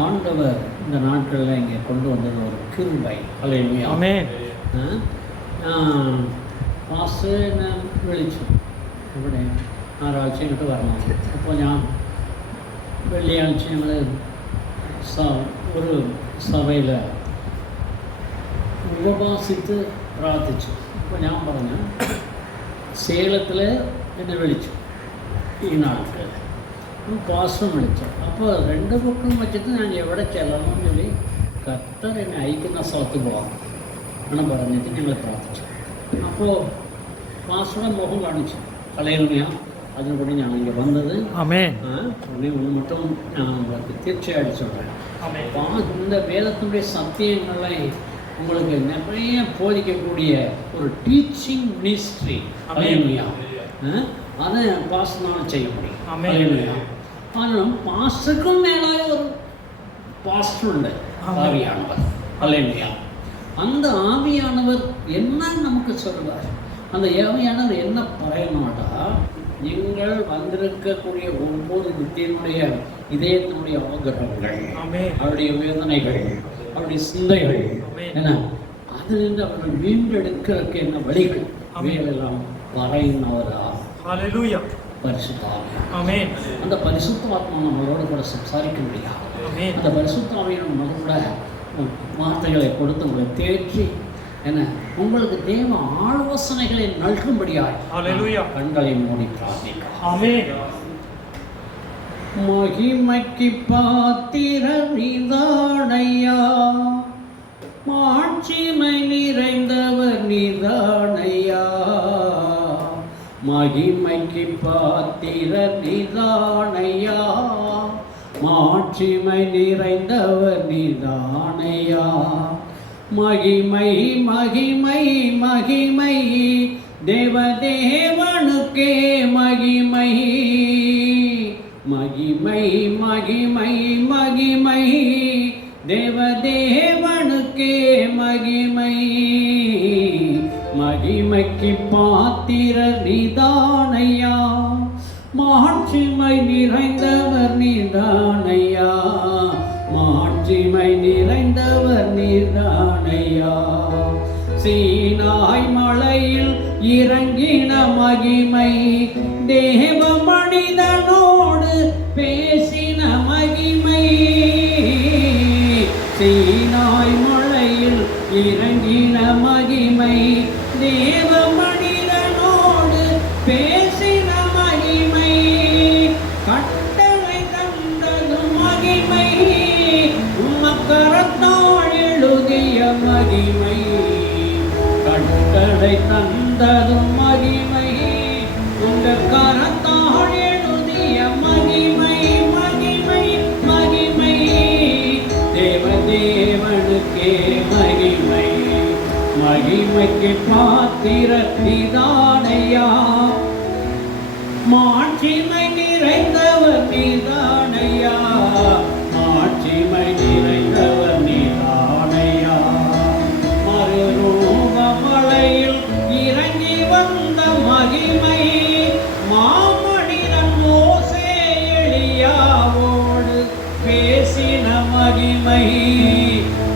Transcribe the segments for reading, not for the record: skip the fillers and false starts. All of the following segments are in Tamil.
ஆண்டவர் இந்த நாட்களில் இங்கே கொண்டு வந்தது ஒரு கிருபை. அல்லேலூயா. ആമേൻ. പാസ്റ്ററിനെ വിളിച്ചു, ഇവിടെ ഞായറാഴ്ച ഇങ്ങോട്ട് വരണം. അപ്പോൾ ഞാൻ വെള്ളിയാഴ്ച ഞങ്ങൾ ഒരു സഭയിൽ ഉപവാസിച്ച് പ്രാർത്ഥിച്ചു. അപ്പോൾ ഞാൻ പറഞ്ഞു, സേലത്തിൽ എന്നെ വിളിച്ചു ഈ നാട്ടിൽ, പാസ്റ്റർ വിളിച്ചു. അപ്പോൾ രണ്ട് ബുക്കും വെച്ചിട്ട് ഞാൻ എവിടെ ചെല്ലണമെന്ന് ചൊല്ലി കർത്തർ എന്നെ അയക്കുന്ന സ്ഥലത്ത് പോകാം എന്ന് പറഞ്ഞിട്ട് ഞങ്ങൾ പ്രാർത്ഥിച്ചു. അപ്പോൾ പാസ്റ്ററുടെ മുഖം കാണിച്ചു. ഹല്ലേലൂയ. അതിനുകൂടി ഞാൻ இங்கே வந்தது. உடனே ஒன்று மட்டும் நான் உங்களுக்கு தீர்ச்சியாயிட்டு சொல்கிறேன். இந்த வேதத்தினுடைய சத்தியங்களை உங்களுக்கு நிறைய போதிக்கக்கூடிய ஒரு டீச்சிங் மினிஸ்ட்ரி. ஹல்லேலூயா. அதை பாஸ்டர்னால செய்ய முடியும். ஹல்லேலூயா. ஆனால் பாஸ்டருக்கும் மேலாக ஒரு பாஸ்டர் உண்டு, ஆவியானவர். ஹல்லேலூயா. அந்த ஆவியானவர் என்ன நமக்கு சொல்வார்? அந்த ஆவியானவர் என்ன பயனாடா? நீங்கள் வந்திருக்கக்கூடிய ஒவ்வொரு வித்தியனுடைய இதயத்தினுடைய ஆகிரகங்கள், அவருடைய வேதனைகள், அவருடைய சிந்தைகள் என்ன, அதிலிருந்து அவர்கள் மீண்டெடுக்கிறதுக்கு என்ன வழிகள், இவைகளெல்லாம் வரையினவரா பரிசுத்தாவி. அந்த பரிசுத்தாத்மா நம்மளோட கூட சம்சாரிக்க முடியாது. அந்த பரிசுத்தாவியை நம்மளோட வார்த்தைகளை கொடுத்து உங்களை தேற்றி என்ன உங்களுக்கு தேவ ஆலோசனைகளை நல்கும்படியாய் கண்களை மூடி பிரார்த்திக்கிறோம். மகிமைக்கு பாத்திர நீதானையா, மாட்சிமை நிறைந்தவர் நீதானையா. மகிமைக்கு பாத்திர நீதானையா, மாட்சிமை நிறைந்தவர் நீதானையா. மகிமை மகிமை மகிமை தேவதேவனுக்கே மகிமை. மகிமை மகிமை மகிமை தேவதேவனுக்கே மகிமை. மகிமைக்கு பாத்திர நீதானையா, மாட்சிமை நிறைந்தவர் நீதானையா. மாட்சிமை நிறைந்தவர் நீதானையா. சீனாய் மலையில் இறங்கின மகிமை, தேவ மனிதனோடு பேசின மகிமை. சீனாய் மலையில் இறங்கின மகிமை, தேவ மனிதனோடு பேசின மகிமை. கட்டளை தந்தது மகிமை, உமக்கரத்தால் எழுதிய மகிமை. கட்டளை தந்தது மகிமை, உங்க கரத்தால் எழுதிய மகிமை. மகிமை மகிமை தேவதேவனுக்கே மகிமை. மகிமைக்கு பாத்திர நீதானையா, மாட்சிமை நிறைந்தவர் நீதானையா. மாட்சிமை நிறைந்தவர் நீதானையா. மறுரூபமலையில் இறங்கி வந்த மகிமை, மாமனிதன் மோசே எலியாவோடு பேசின மகிமை.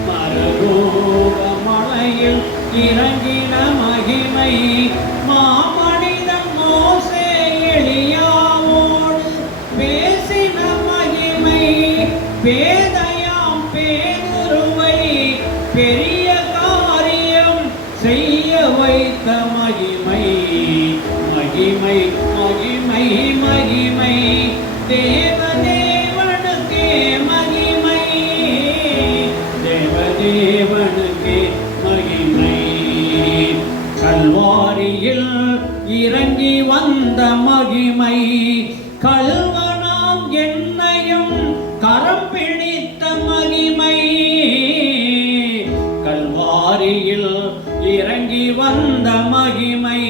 மறுரூபமலையில் இறங்கின மகிமை, மாமனிதன் மோசே எலியாவோடு பேசின மகிமை. பேதையாம் பேதுருவை பெரிய காரியம் செய்ய வைத்த மகிமை. மகிமை மகிமை மகிமை தேவதேவனுக்கே மகிமை. தேவதேவனுக்கே மகிமை. கல்வாரியில் இறங்கி வந்த மகிமை, கல்வனாம் என்னையும் கரம் பிடித்த மகிமை. கல்வாரியில் இறங்கி வந்த மகிமை,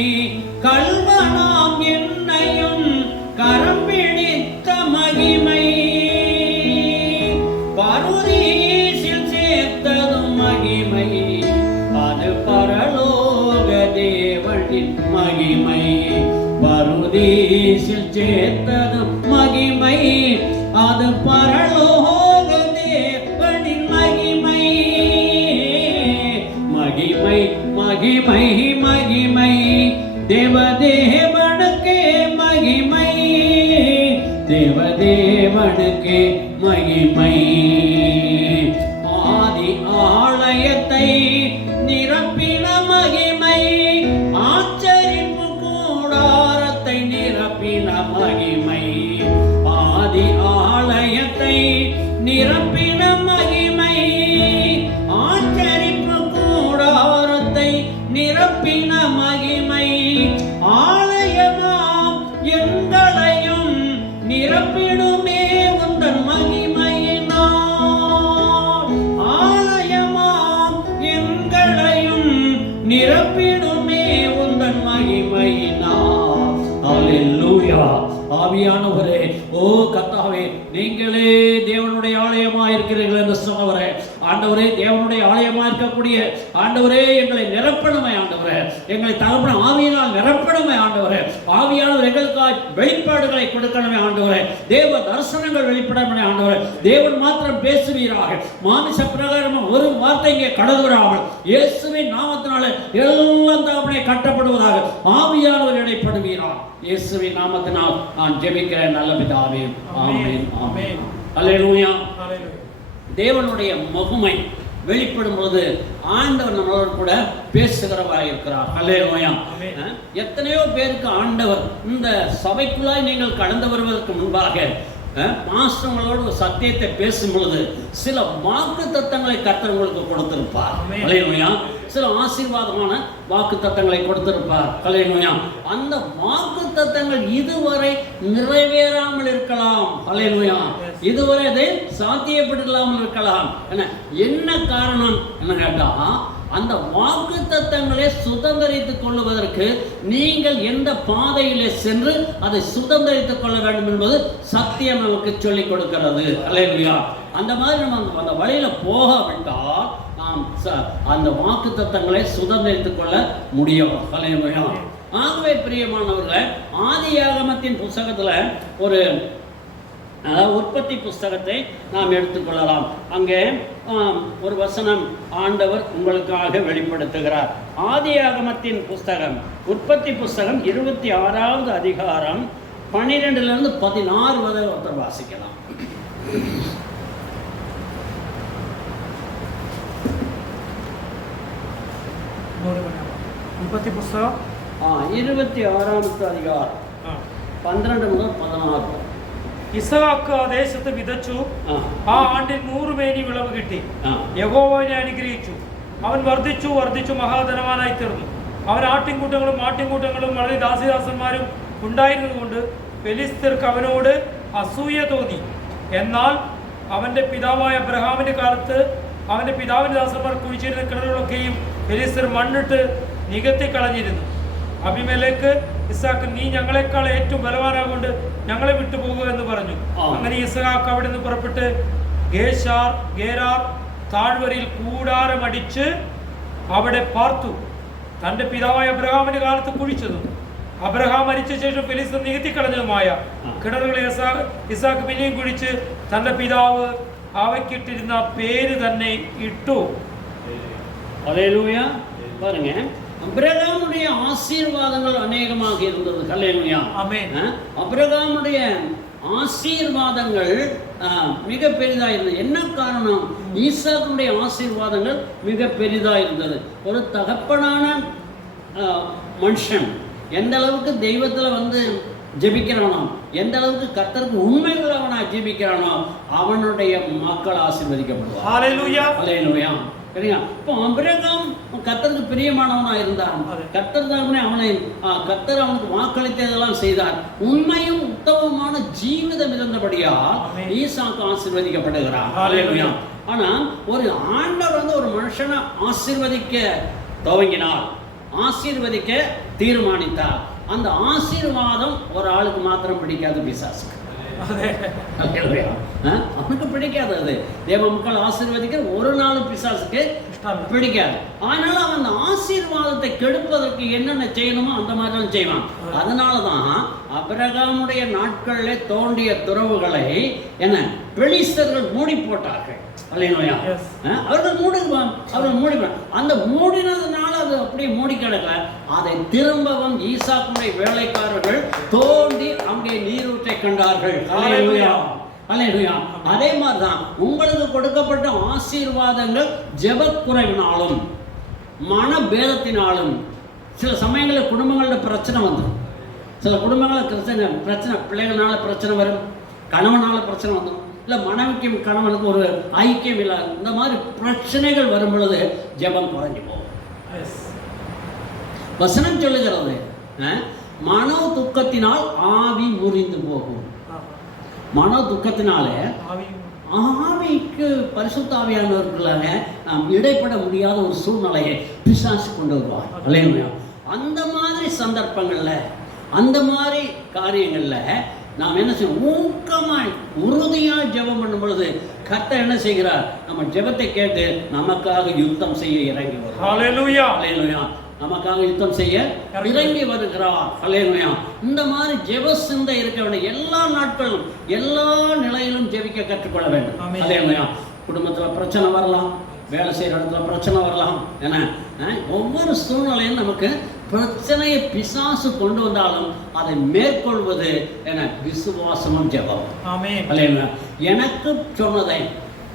கல்வனாம் என்னையும் கரம் பிடித்த மகிமை. பருதீசில் சேர்த்ததும் மகிமை, அது பரலோக தேவனின் மகிமை. பருதீசில் சேர்த்ததும் மகிமை, அது பரலோக தேவதேவனுக்கே மகிமை, தேவதேவனுக்கே மகிமை. ஆதி ஆலயத்தை நிரப்பின மகிமை, ஆச்சரிப்பு கூடாரத்தை நிரப்பின மகிமை. ஆதி ஆலயத்தை நிரப்பின மகிமை, ஆச்சரிப்பு கூடாரத்தை நிரப்பின மகிமை. ஆலயமாம் எங்களையும் நிரப்பிடுமே உந்தன் மகிமையினால். ஆலயமாம் எங்களையும் நிரப்பிடுமே உந்தன் மகிமையினால். அல்லேலூயா. ஆவியானவரே, ஓ கர்த்தாவே, நீங்களே தேவனுடைய ஆலயமாக இருக்கிறீர்கள் என்று சொன்னவரே, ஆண்டவரே, தேவனுடைய ஆலயமாக இருக்கக்கூடிய ஆண்டவரே, எங்களை நிரப்பணுமே ஆண்டவரே, எங்களை தகப்பன ஆவியினால் நிரப்பணுமே ஆண்டவரே. ஆவியானவர் எங்களுக்காக வெளிப்பாடுகளை கொடுக்கணுமே ஆண்டவரே, தேவ தரிசனங்கள் வெளிப்படணுமே ஆண்டவரே. தேவன் மாத்திரம் பேசுவீராக, மாமிச பிரகாரமும் ஒரு வார்த்தை இங்கே கடந்துவிடாமல் இயேசுவின் நாமத்தினால எல்லாம் தகப்பனே கட்டப்படுவதாக ஆவியானவர் இடைப்படுவீராக. இயேசுவின் நாமத்தினால் நான் ஜெபிக்கிறேன் நல்ல பிதாவே. ஆமென். ஆமென். அல்லேலூயா. தேவனுடைய மகிமை வெளிப்படும் பொழுது ஆண்டவர் நம்மளோடு கூட பேசுகிறவராக இருக்கிறார். அல்லேலூயா. எத்தனையோ பேருக்கு ஆண்டவர் இந்த சபைக்குள்ளாய் நீங்கள் கடந்து வருவதற்கு முன்பாக மாஸ்டர்களோடு ஒரு சத்தியத்தை பேசும் பொழுது சில வாக்கு தத்தங்களை கர்த்தர் உங்களுக்கு கொடுத்திருப்பார். அல்லேலூயா. சில ஆசீர்வாதமான வாக்கு தத்தங்களை கொடுத்திருப்பார். அல்லேலூயா. அந்த வாக்கு தத்தங்கள் இதுவரை நிறைவேறாமல் இருக்கலாம். அல்லேலூயா. இதுவரை அதை சாத்தியப்படாமல் இருக்கலாம். என்ன காரணம் என்ன கேட்டா, அந்த வாக்கு தத்தங்களை சுதந்திரித்துக் கொள்வதற்கு நீங்கள் எந்த பாதையிலே சென்று அதை சுதந்திரித்துக் கொள்ள வேண்டும் என்பது சத்தியம் நமக்கு சொல்லிக் கொடுக்கிறது. அல்லேலூயா. அந்த மாதிரி நம்ம அந்த வழியில போகாவிட்டால் நாம் அந்த வாக்கு தத்தங்களை சுதந்திரித்துக் கொள்ள முடியும். அல்லேலூயா. ஆகவே பிரியமானவர்களே, ஆதியாகமத்தின் புத்தகத்துல ஒரு உற்பத்தி புஸ்தகத்தை நாம் எடுத்துக்கொள்ளலாம். அங்கே ஒரு வசனம் ஆண்டவர் உங்களுக்காக வெளிப்படுத்துகிறார். ஆதியாகமத்தின் புஸ்தகம், உற்பத்தி புஸ்தகம் 26வது அதிகாரம் 12லிருந்து 16 வரை ஒருத்தர் வாசிக்கலாம். உற்பத்தி புஸ்தகம் 26வது அதிகாரம் 12 முதல் 16. ഇസഹാക്ക് ആ ദേശത്ത് വിതച്ചു. ആ ആണ്ടിൽ 100 മേനി വിളവ് കിട്ടി. യഹോവയെ അനുഗ്രഹിച്ചു. അവൻ വർദ്ധിച്ചു വർദ്ധിച്ചു മഹാധനവാനായി തീർന്നു. അവൻ ആട്ടിൻകൂട്ടങ്ങളും വളരെ ദാസിദാസന്മാരും ഉണ്ടായിരുന്നതുകൊണ്ട് ഫെലിസ്ത്യർക്ക് അവനോട് അസൂയ തോന്നി. എന്നാൽ അവന്റെ പിതാവായ അബ്രഹാമിന്റെ കാലത്ത് അവന്റെ പിതാവിന്റെ ദാസന്മാർ കുഴിച്ചിരുന്ന കിണറുകളൊക്കെയും ഫെലിസ്ത്യർ മണ്ണിട്ട് നികത്തിക്കളഞ്ഞിരുന്നു. അബിമേലെക്ക് ഇസ്ഹാക്ക്, നീ ഞങ്ങളെക്കാൾ ഏറ്റവും ബലവാനാകൊണ്ട് ഞങ്ങളെ വിട്ടുപോകുക എന്ന് പറഞ്ഞു. അങ്ങനെ ഇസ്ഹാക്ക് അവിടെ നിന്ന് പുറപ്പെട്ട് ഗേരാർ താഴ്വരയിൽ കൂടാരമടിച്ച് അവിടെ പാർത്തു. തന്റെ പിതാവായ അബ്രഹാമിന്റെ കാലത്ത് കുഴിച്ചതും അബ്രഹാം മരിച്ച ശേഷം ഫെലിസ്ത്യർ നികത്തിക്കളഞ്ഞതുമായ കിണറുകളെ ഇസ്ഹാക്ക് പിന്നെയും കുഴിച്ച് തന്റെ പിതാവ് അവയ്ക്കിട്ടിരുന്ന പേര് തന്നെ ഇട്ടു. ഹല്ലേലൂയ. பாருங்க, அபிரகாமுடைய ஆசீர்வாதங்கள் அநேகமாக இருந்தது. ஹல்லேலூயா. ஆமென். அபிரகாமுடைய ஆசீர்வாதங்கள் மிக பெரிதாக இருந்தது. என்ன காரணம்? ஈசாக்குடைய ஆசீர்வாதங்கள் மிக பெரிதாக இருந்தது. ஒரு தகப்பனான மனுஷன் எந்த அளவுக்கு தெய்வத்தில் வந்து ஜெபிக்கிறானோ, எந்த அளவுக்கு கர்த்தருக்கு உண்மை உள்ளவனா ஜெபிக்கிறானோ, அவனுடைய மக்கள் ஆசீர்வதிக்கப்படுவார். ஹல்லேலூயா. ஹல்லேலூயா. சரிங்களா? இப்போ அபிரகாம் கர்த்தருக்கு பிரியமானவனாக இருந்தான். கர்த்தர் தானே கர்த்தர் அவனுக்கு வாக்களித்ததெல்லாம் செய்தார். உண்மையும் உத்தமமான ஜீவிதம் இருந்தபடியால் ஈசாக்கு ஆசீர்வதிக்கப்படுகிறான். ஹல்லேலூயா. ஆனா ஒரு ஆண்டவர் வந்து ஒரு மனுஷனை ஆசீர்வதிக்க துவங்கினார், ஆசீர்வதிக்க தீர்மானித்தார். அந்த ஆசீர்வாதம் ஒரு ஆளுக்கு மாத்திரம் பிடிக்காது, பிசாசுக்கு. அவனுக்கு பிடிக்காது. அது தேவ மக்கள் ஆசீர்வதிக்க ஒரு நாள் பிசாசுக்கு பிடிக்காது. ஆனாலும் அவன் அந்த ஆசீர்வாதத்தை கெடுப்பதற்கு என்னென்ன செய்யணுமோ அந்த மாதிரி செய்வான். அதனாலதான் அபிரகாமுடைய நாட்களில் தோண்டிய துறவுகளை என்ன பெலிஸ்தர்கள் மூடி போட்டார்கள். அல்லேலூயா. அவர்கள் மூடினாங்க. அந்த மூடினதுனால அது அப்படியே மூடி கிடக்கல. அதை திரும்பவும் ஈசாக்குடைய வேலைக்காரர்கள் தோண்டி அங்கே நீரூற்றை கண்டார்கள். அல்லேலூயா. அல்லேலூயா. அதே மாதிரி தான் உங்களுக்கு கொடுக்கப்பட்ட ஆசீர்வாதங்கள் ஜெபக்குறைவினாலும் மனபேதத்தினாலும் சில சமயங்களில் குடும்பங்களில் பிரச்சனை வந்துடும். சில குடும்பங்களில் பிரச்சனை பிள்ளைகளால பிரச்சனை வரும், கணவனால பிரச்சனை வந்துடும், இல்லை மனைவிக்கும் கணவனுக்கு ஒரு ஐக்கியம் இல்லை. இந்த மாதிரி பிரச்சனைகள் வரும் பொழுது ஜெபம் குறைஞ்சி போகும். வசனம் சொல்லுகிறது, மனோ துக்கத்தினால் ஆவி முறிந்து போகும். மனோ துக்கத்தினாலே ஆவிக்கு பரிசுத்த ஆவியானவர்களாக நாம் இடைப்பட முடியாத ஒரு சூழ்நிலையை பிசாசு கொண்டு வருவார். அல்லேலூயா. அந்த மாதிரி சந்தர்ப்பங்கள்ல, அந்த மாதிரி காரியங்கள்ல நாம் என்ன செய்வோம்? ஊக்கமாய் உறுதியாக ஜெபம் பண்ணும் பொழுது கர்த்தர் என்ன செய்கிறார்? நம்ம ஜெபத்தை கேட்டு நமக்காக யுத்தம் செய்ய இறங்கி வருவார். ஹல்லேலூயா. ஹல்லேலூயா. நமக்காக யுத்தம் செய்ய இறங்கி வருகிறார். அல்லேலூயா. இந்த மாதிரி ஜெப சிந்தை இருக்க வேண்டும். எல்லா நாட்களும் எல்லா நிலையிலும் ஜெபிக்க கற்றுக்கொள்ள வேண்டும். அல்லேலூயா. குடும்பத்தில் பிரச்சனை வரலாம், வேலை செய்கிற இடத்துல பிரச்சனை வரலாம். ஏன்னா ஒவ்வொரு சூழ்நிலையும் நமக்கு பிரச்சனையை பிசாசு கொண்டு வந்தாலும் அதை மேற்கொள்வது என விசுவாசமும் ஜெபம். அல்லேலூயா. எனக்கு சொன்னதை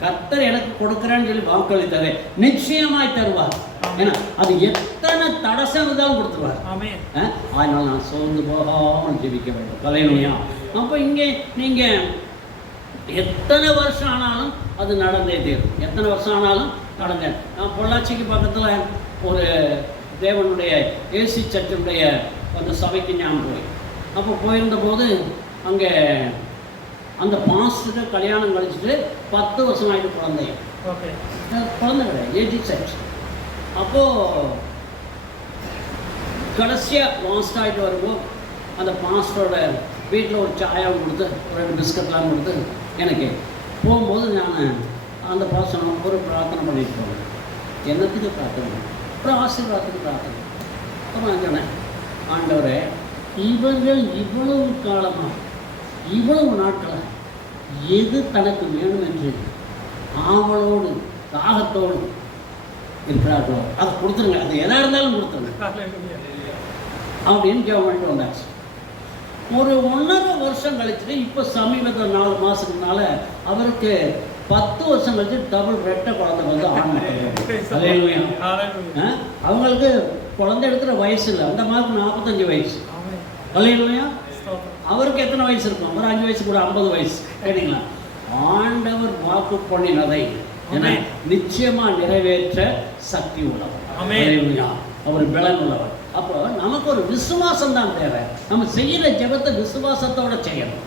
கர்த்தர் எனக்கு கொடுக்கிறேன்னு சொல்லி வாக்களித்ததை நிச்சயமாய் தருவார். ஏன்னா அது எத்தனை தடசம் இருந்தாலும் கொடுத்துருவார். அதனால நான் சோர்ந்து போகாமல் ஜெபிக்க வேண்டும். அல்லேலூயா. அப்போ இங்கே நீங்க எத்தனை வருஷம் ஆனாலும் அது நடந்தே தீரும். எத்தனை வருஷம் ஆனாலும் நடந்தேன். நான் பொள்ளாச்சிக்கு பக்கத்தில் ஒரு தேவனுடைய ஏசி சர்ச்சுடைய அந்த சபைக்கு ஞாபகம் போய் அப்போ போயிருந்த போது அங்கே அந்த பாஸ்டருக்கு கல்யாணம் கழிச்சுட்டு 10 வருஷம் ஆகிட்டு குழந்தை கிடையாது, ஏஜி சர்ச். அப்போது கடைசியாக லாஸ்ட் ஆகிட்டு வரும்போது அந்த பாஸ்டரோட வீட்டில் ஒரு சாயாவும் கொடுத்து ஒரு 2 பிஸ்கட்லாம் கொடுத்து எனக்கு போகும்போது நான் அந்த பாஸ்டர் ஒரு பிரார்த்தனை பண்ணிட்டு போவேன். என்னத்துக்கு பிரார்த்தனை? ஒரு ஆசீர்வாதத்துக்கு பிரார்த்தனை. அப்போ நான் சொன்னேன், ஆண்டவரே, இவர்கள் இவ்வளவு காலமாக இவ்வளவு நாட்களாக எது தனக்கு வேணும் என்று ஆவலோடு தாகத்தோடு இருக்கிறார்களோ அதை கொடுத்துருங்க, அது எதாக இருந்தாலும் கொடுத்துருங்க அப்படின்னு ஜெபம் பண்ணிட்டு வந்தாச்சு. ஒரு 1.5 வருஷம் கழிச்சுட்டு இப்போ சமீபத்தில் 4 மாதத்துக்குனால அவருக்கு 10 வருஷம் கழிச்சு டபுள் ரெட்டை குழந்தை வந்து அவங்களுக்கு குழந்தை எடுக்கிற வயசு இல்லை. அந்த மாதிரி 45 வயசு. அல்லேலூயா. அவருக்கு எத்தனை வயசு இருக்கும்? ஒரு 5 வயசு கூட 50 வயசு. கேட்டீங்களா? ஆண்டவர் வாக்கு பண்ணினதை நிச்சயமா நிறைவேற்ற சக்தி உள்ளவர். அவர் பலன் உள்ளவர். அப்போ நமக்கு ஒரு விசுவாசம் தான் தேவை. நம்ம செய்யற ஜெபத்தை விசுவாசத்தோட செய்யணும்.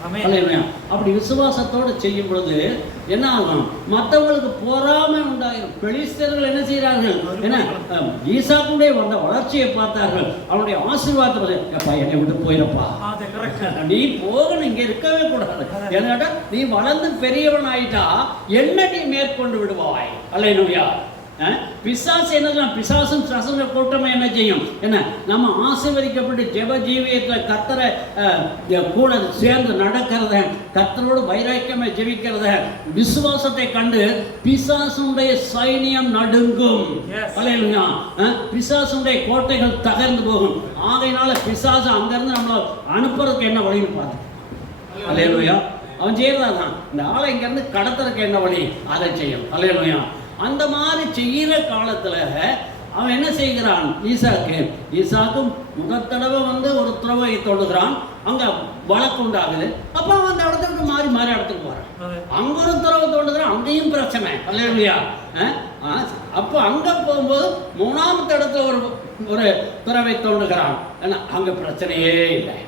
அப்படி விசுவாசத்தோடு செய்யும் பொழுது என்ன ஆகும்? மற்றவங்களுக்கு பொறாமை உண்டாயிரும். பெலிஸ்தர்கள் என்ன செய்கிறார்கள்? ஏன்னா ஈசாக்குடைய வந்த வளர்ச்சியை பார்த்தார்கள், அவனுடைய ஆசீர்வாதத்தை, என்னை விட்டு போயிடப்பா, நீ போகணும், இங்க இருக்கவே கூடாது. ஏன்னாட்டா நீ வளர்ந்து பெரியவன் ஆயிட்டா என்ன நீ மேற்கொண்டு விடுவாய். அல்லேலூயா. பிசாசு என்ன? பிசாசும் சசங்க கூட்டமே என்ன செய்யும்? என்ன நம்ம ஆசீர்வதிக்கப்பட்டு ஜெப ஜீவியத்தில் கர்த்தரை கூட சேர்ந்து நடக்கிறத, கர்த்தரோடு வைராக்கியமா ஜெபிக்கிறத, விசுவாசத்தை கண்டு பிசாசுடைய சைனியம் நடுங்கும். அல்லேலூயா. பிசாசுடைய கோட்டைகள் தகர்ந்து போகும். ஆகையினால பிசாசு அங்கிருந்து நம்மளை அனுப்புறதுக்கு என்ன வழின்னு பார்த்து. அல்லேலூயா. அவன் செய்யறதான் இந்த ஆளை இங்கிருந்து கடத்துறதுக்கு என்ன வழி, அதை செய்யும். அல்லேலூயா. அந்த மாதிரி செய்கிற காலத்தில் அவன் என்ன செய்கிறான்? ஈசாக்கும் முதற்தடவை வந்து ஒரு துறவையை தொடுகிறான். அங்கே வழக்கு உண்டாகுது. அப்போ அவன் அந்த இடத்துக்கு மாறி மாறி இடத்துக்கு போகிறான். அங்கே ஒரு துறவை தோண்டுகிறான், அங்கேயும் பிரச்சனை. அல்லேலூயா. அப்போ அங்கே போகும்போது 3ஆவது இடத்துல ஒரு துறவை தோண்டுகிறான். ஏன்னா அங்கே பிரச்சனையே இல்லை.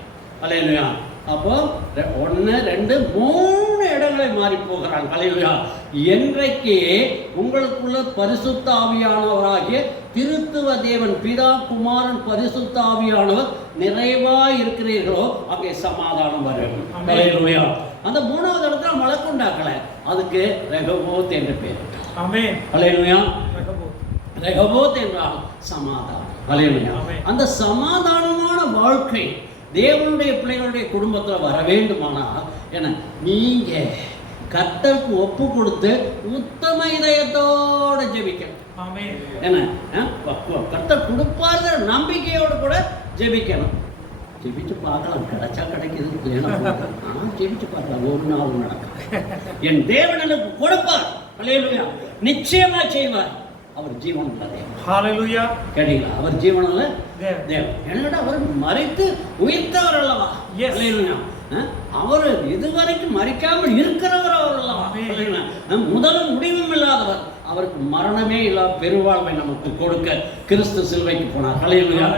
அல்லேலூயா. அப்போ 1, 2, 3 இடங்களை மாறி போகிறான். அல்லேலூயா. என்றைக்கு உங்களுக்குள்ள பரிசுத்த ஆவியானவராகிய திருத்துவ தேவன் பிதா குமாரன் பரிசுத்த ஆவியானவர் நிறைவாய் இருக்கிறீர்களோ அங்கே சமாதானம் வரும். அல்லேலூயா. அந்த 3ஆவது இடத்துல வழக்குண்டாக்கல, அதுக்கு ரெகோபோத் என்று பேர். அல்லேலூயா. ரெகோபோத் என்றால் சமாதானம். அல்லேலூயா. அந்த சமாதானமான வாழ்க்கை தேவனுடைய பிள்ளைகளுடைய குடும்பத்தில் வர வேண்டுமானால் என்ன, நீங்க கர்த்தருக்கு ஒப்பு கொடுத்து உத்தம இதயத்தோட ஜெபிக்கணும். என்ன கர்த்தர் கொடுப்பாருங்கிற நம்பிக்கையோடு கூட ஜெபிக்கணும். ஜெபிச்சு பார்க்கலாம், கிடைச்சா கிடைக்குது, ஜெபிச்சு பார்க்கலாம், ஒரு நாள் நடக்கும். என் தேவன் எனக்கு கொடுப்பார், அல்லேலூயா, நிச்சயமா செய்வார். அவர் ஜீவன் உள்ள தேவன். ஹல்லேலூயா. கேட்டீங்களா? அவர் ஜீவன் உள்ள தேவன். என்னடா அவர் மரித்து உயிர்த்தவர் அல்லவா? அல்லேலூயா. அவர் இதுவரைக்கும் மறிக்காமல் இருக்கிறவர் அவர் அல்லவா? முதலும் முடிவும் இல்லாதவர். அவருக்கு மரணமே இல்லாத பெருவாழ்வை நமக்கு கொடுக்க கிறிஸ்து சிலுவைக்கு போனார். ஹல்லேலூயா.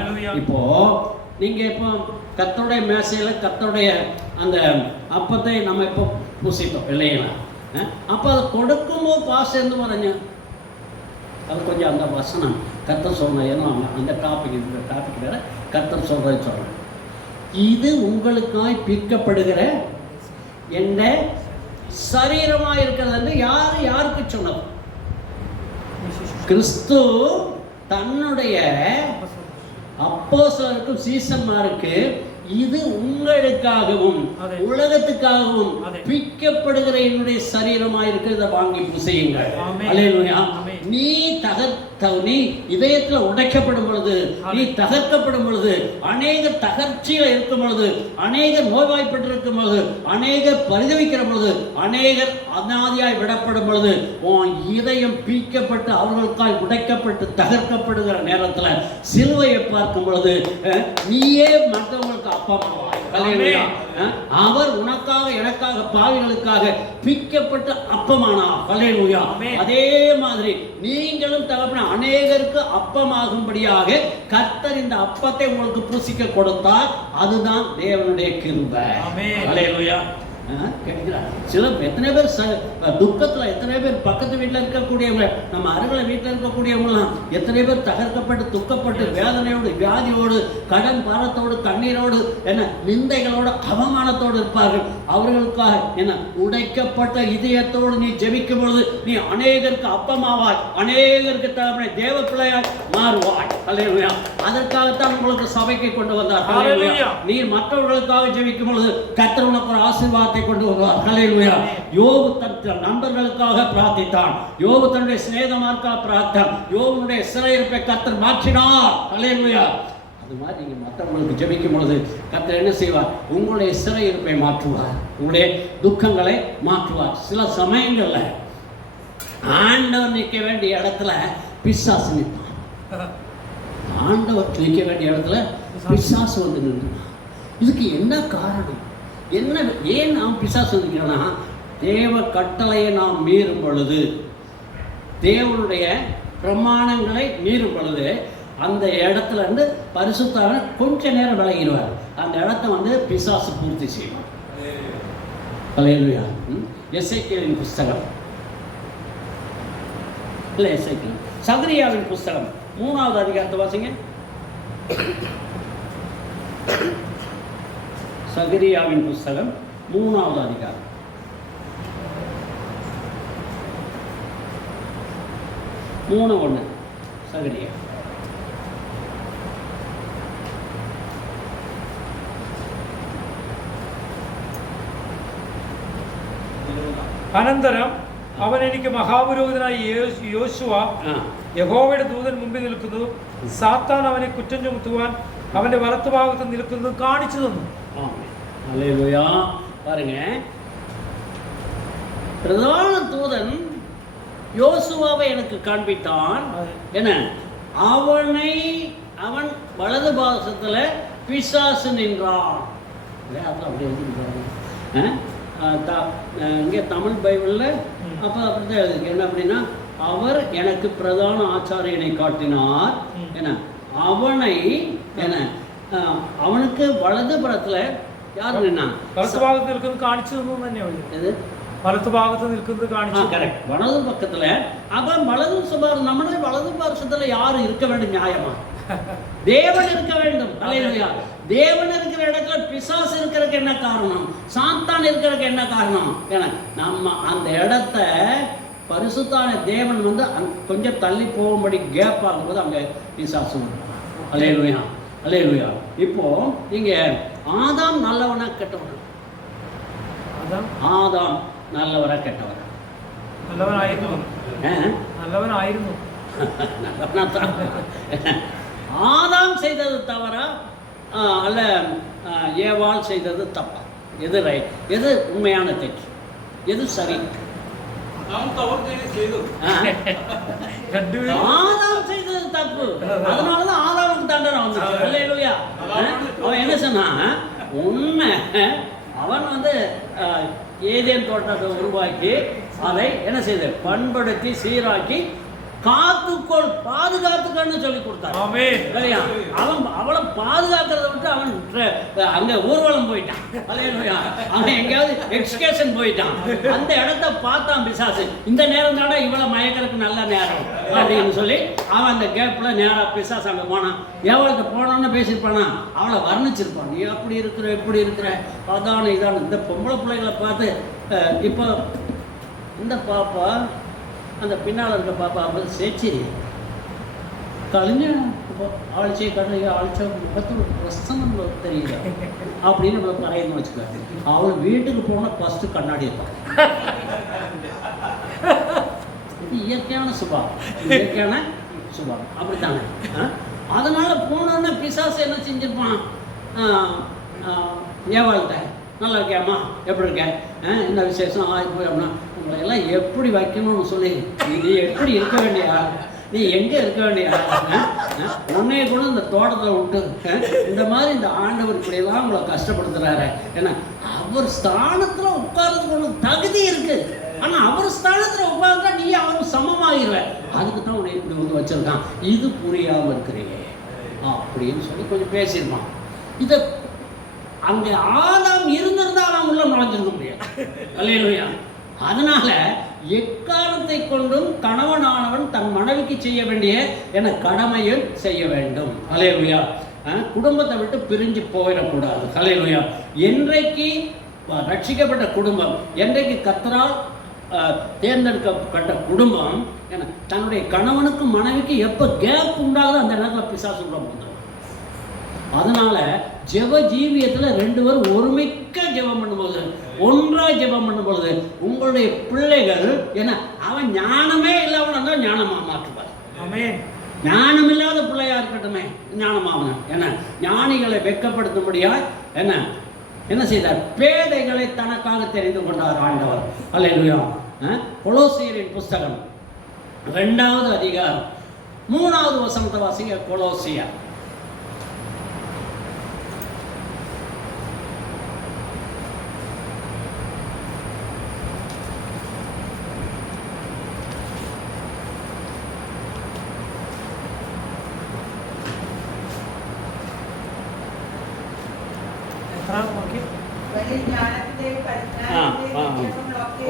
இப்போ நீங்க இப்போ கர்த்தருடைய மேசையில கர்த்தருடைய அந்த அப்பத்தை நம்ம இப்போ பூசிட்டோம் இல்லைங்களா? அப்போ அதை கொடுக்கும்போது பாஸ் இருந்து வரங்க, அது கொஞ்சம் அந்த வசனம் கர்த்தர் சொன்ன, ஏன்னா அந்த டாபிக் இந்த டாபிக் வேற, கர்த்தர் சொல்றது சொல்றேன். இது உங்களுக்காய் பிற்கப்படுகிற என்ற சரீரமா இருக்கிறது என்று யாருக்கு சொன்னது? கிறிஸ்து தன்னுடைய அப்போஸ்தலருக்கும் சீசன்மாருக்கு இது உங்களுக்காகவும் உலகத்துக்காகவும் பிற்கப்படுகிற என்னுடைய சரீரமா இருக்கிறத வாங்கி பூசியுங்கள். அல்லேலூயா. நீ இதயத்தில் உடைக்கப்படும் பொழுது, நீ தகர்க்கப்படும் பொழுது, அநேக தகர்ச்சியில இருக்கும் பொழுது, அநேகர் நோய்வாய்ப்பட்டு இருக்கும் பொழுது, அநேகர் பரிதவிக்கிற பொழுது, அநேகர் அநாதியாய் விடப்படும் பொழுது, உன் இதயம் பீக்கப்பட்டு அவர்களுக்காய் உடைக்கப்பட்டு தகர்க்கப்படுகிற நேரத்தில் சிலுவையை பார்க்கும் பொழுது நீயே மற்றவங்களுக்கு அப்பமாவாய். அவர் உனக்காக எனக்காக பாவிகளுக்காக பிக்கப்பட்ட அப்பமானார். ஹல்லேலூயா. அதே மாதிரி நீங்களும் தகப்பன அநேகருக்கு அப்பமாகும்படியாக கர்த்தர் இந்த அப்பத்தை உங்களுக்கு பூசிக்க கொடுத்தார். அதுதான் தேவனுடைய கிருபை. ஹல்லேலூயா. சில எத்தனை பேர் துக்கத்தில், எத்தனை பேர் பக்கத்து வீட்டில் இருக்கக்கூடியவங்க, நம்ம அருகில் வீட்டில் இருக்கக்கூடியவங்களாம் எத்தனை பேர் தகர்க்கப்பட்டு துக்கப்பட்டு வேதனையோடு வியாதியோடு கடன் பாரத்தோடு கண்ணீரோடு என்ன நிந்தைகளோடு அவமானத்தோடு இருப்பார்கள். அவர்களுக்காக என்ன உடைக்கப்பட்ட இதயத்தோடு நீ ஜெபிக்கும் பொழுது நீ அநேகருக்கு அப்பமாவாய், அநேகருக்கு தகப்பனை தேவ பிள்ளையாய் மாறுவாய். அல்லேலூயா. அதற்காகத்தான் உங்களுக்கு சபைக்கு கொண்டு வந்தார். அல்லேலூயா. நீ மற்றவர்களுக்காக ஜெபிக்கும் பொழுது கர்த்தர் உனக்கு ஒரு ஆசீர்வாதத்தை கொண்டு வருவார். ஹல்லேலூயா. யோபு தன் நண்பர்களுக்காக பிரார்த்தித்தான். யோபு தன்னுடைய சிநேகிதமார்க்காக பிரார்த்தம். யோபுடைய சிறையிருப்பை கர்த்தர் மாற்றினார். ஹல்லேலூயா. அது மாதிரி நீங்க மற்றவங்களுக்கு ஜெபிக்கும் பொழுது கர்த்தர் என்ன செய்வார்? உங்களுடைய சிறையிருப்பை மாற்றுவார், உங்களுடைய துக்கங்களை மாற்றுவார். சில சமயங்கள்ல ஆண்டவர் நிற்க வேண்டிய இடத்துல பிசாசு நிற்பான். ஆண்டவர் நிற்க வேண்டிய இடத்துல பிசாசு வந்து நின்றுவான். இதுக்கு என்ன காரணம்? ஏன் நாம் பிசாசு நிற்கிறோம்னா, தேவ கட்டளையை நாம் மீறும் பொழுது, தேவனுடைய பிரமாணங்களை மீறும் பொழுது அந்த இடத்துல இருந்து பரிசுத்தவான் கொஞ்ச நேரம் விலகிடுவார். அந்த இடத்த வந்து பிசாசு பூர்த்தி செய்வார். ஹல்லேலூயா. எசேக்கியேலின் புஸ்தகம் இல்லை, எசேக்கியேல் சகரியாவின் புஸ்தகம் 3வது அதிகாரத்தை வாசிங்க. சகரியாவின் புஸ்தகம் 3வது அதிகாரம் 3:1. சகரியா. അനന്തരം അവൻ എനിക്ക് മഹാപുരോഹിതനായ യോശുവ യഹോവയുടെ ദൂതൻ മുമ്പിൽ നിൽക്കുന്നു, സാത്താൻ അവനെ കുറ്റം ചുമത്തുവാൻ അവന്റെ വലത്തുഭാഗത്ത് നിൽക്കുന്നത് കാണിച്ചു തന്നു. அல்லேலூயா. பாருங்க, பிரதான தூதன் யோசுவாவை எனக்கு காண்பித்தான். என்ன? அவன் வலது பாகத்துல பிசாசு நின்றான். அப்படி இங்கே தமிழ் பைபிளில் அப்போ அப்படிதான் எழுதிருக்கு. என்ன அப்படின்னா, அவர் எனக்கு பிரதான ஆச்சாரியனை காட்டினார். என்ன? அவனை என்ன அவனுக்கு வலது புறத்தில் யார் நின்னா? வலது பாகத்தில் இருக்கிறது காணிச்சு எது? வலது பாகத்தில் இருக்கிறது காணிச்சு. கரெக்ட். வலது பக்கத்தில் அவன் வலது சுபார் நம்மளே வலது பாரசத்தில் யார் இருக்க வேண்டும்? நியாயமா தேவன் இருக்க வேண்டும். அல்லேலூயா. தேவன் இருக்கிற இடத்துல பிசாசு இருக்கிறதுக்கு என்ன காரணம்? சாத்தான் இருக்கிறதுக்கு என்ன காரணம்? ஏன்னா நம்ம அந்த இடத்த பரிசுத்தான தேவன் வந்து கொஞ்சம் தள்ளி போகும்படி கேப் ஆகும்போது அங்கே பிசாசு. அல்லேலூயா. அல்லேலூயா. இப்போ நீங்க ஆதாம் நல்லவனா கெட்டவனா? ஆதாம் நல்லவரா கெட்டவரா? நல்லவனாയിരുന്നു. நல்லவனாയിരുന്നു. நல்லவனாத்தான். ஆதாம் செய்தது தவறா அல்ல ஏவாள் செய்தது தப்பா? எது ரைட்? எது உண்மையான தெற்று? எது சரி? ஆதாம் செய்தது தப்பு. அதனாலதான் ஆதாமுக்கு தண்டனை வந்துச்சு. அல்லேலூயா. அவன் என்ன சொன்னான்? உண்மை அவன் வந்து ஏதேன் தோட்டத்தை உருவாக்கி அதை என்ன செய்த பண்படுத்தி சீராக்கி காத்துக்கொள் பாதுகாத்துக்கன்னு சொல்லி கொடுத்தான். இல்லையா? அவளை பாதுகாக்கிறத விட்டு அவன் அங்க ஊர்வலம் போயிட்டான். அவன் எங்கேயாவது எக்ஸ்கேஷன் போயிட்டான். அந்த இடத்த பார்த்தான் பிசாசு. இந்த நேரம் தானே இவளை மயக்கிறதுக்கு நல்ல நேரம் அப்படின்னு சொல்லி அவன் அந்த கேப்ல நேரா பிசாசு அங்க போனான். எவளுக்கு போனான்னு பேசியிருப்பானா? அவளை வர்ணிச்சிருப்பான். நீ அப்படி இருக்கிற இப்படி இருக்கிற அதான இதான. இந்த பொம்பளை பிள்ளைகளை பார்த்து இப்போ இந்த பாப்பா அந்த பின்னால் இருக்க பாப்பா வந்து சேச்சிரி கலைஞர் ஆழ்ச்சி கடலை ஆழ்ச்ச முகத்தில் பிரசனம் தெரியல அப்படின்னு நம்ம பறையன்னு வச்சுக்காரு. அவள் வீட்டுக்கு போனால் ஃபஸ்ட்டு கண்ணாடி இருப்பாள். இது இயற்கையான சுபாவம். இயற்கையான சுபாவம் அப்படித்தானே. அதனால போனோன்னா பிசாசு என்ன செஞ்சிருப்பான்? ஏவாள்கிட்ட நல்லா இருக்கியாம்மா, எப்படி இருக்க, என்ன விசேஷம் ஆகி போய் அப்படின்னா உங்களை எல்லாம் எப்படி வைக்கணும்னு சொல்லி நீ எப்படி இருக்க வேண்டியா, நீ எங்கே இருக்க வேண்டியா, உன்னைய கூட இந்த தோட்டத்தில் விட்டு இந்த மாதிரி இந்த ஆண்டவர் இப்படியெல்லாம் உங்களை கஷ்டப்படுத்துறாரு. ஏன்னா அவர் ஸ்தானத்தில் உட்கார்றதுக்கு ஒன்று தகுதி இருக்குது. ஆனால் அவர் ஸ்தானத்தில் உட்கார்ந்தா நீ அவருக்கு சமமாகிடுற. அதுக்கு தான் உன்னை இப்படி வந்து வச்சிருக்கான். இது புரியாமல் இருக்கிறீங்க அப்படின்னு சொல்லி கொஞ்சம் பேசியிருப்பான். இதை அங்கே ஆதாம் இருந்திருந்தா அவன் உள்ள நுழைஞ்சிருக்க முடியாது. அல்லேலூயா. அதனால எக்காரணத்தை கொண்டும் கணவனானவன் தன் மனைவிக்கு செய்ய வேண்டிய என கடமையில் செய்ய வேண்டும். அல்லேலூயா. குடும்பத்தை விட்டு பிரிஞ்சு போயிடக்கூடாது. அல்லேலூயா. என்றைக்கு ரட்சிக்கப்பட்ட குடும்பம், என்றைக்கு கர்த்தரால் தேர்ந்தெடுக்கப்பட்ட குடும்பம் என தன்னுடைய கணவனுக்கு மனைவிக்கு எப்போ கேப் உண்டாகுதோ அந்த நேரத்தில் பிசாசு உள்ள போதும். அதனால ஜெப ஜீவியத்தில் ரெண்டு பேரும் ஒருமிக்க ஜெபம் பண்ணும்போது, ஒன்றாக ஜெபம் பண்ணும்பொழுது உங்களுடைய பிள்ளைகள் ஏன்னா அவன் ஞானமே இல்லாமல் தான் ஞானமாக மாற்றுவார். ஞானம் இல்லாத பிள்ளையா இருக்கட்டுமே ஞானமாகணும். ஏன்னா ஞானிகளை வெட்கப்படுத்தும்படியா என்ன செய்தார்? பேதைகளை தனக்காக தெரிந்து கொண்டார் ஆண்டவர். அல்லேலூயா. கொலோசியரின் புஸ்தகம் 2வது அதிகாரம் 3வது வசனத்தை வாசிங்க. கொலோசியர்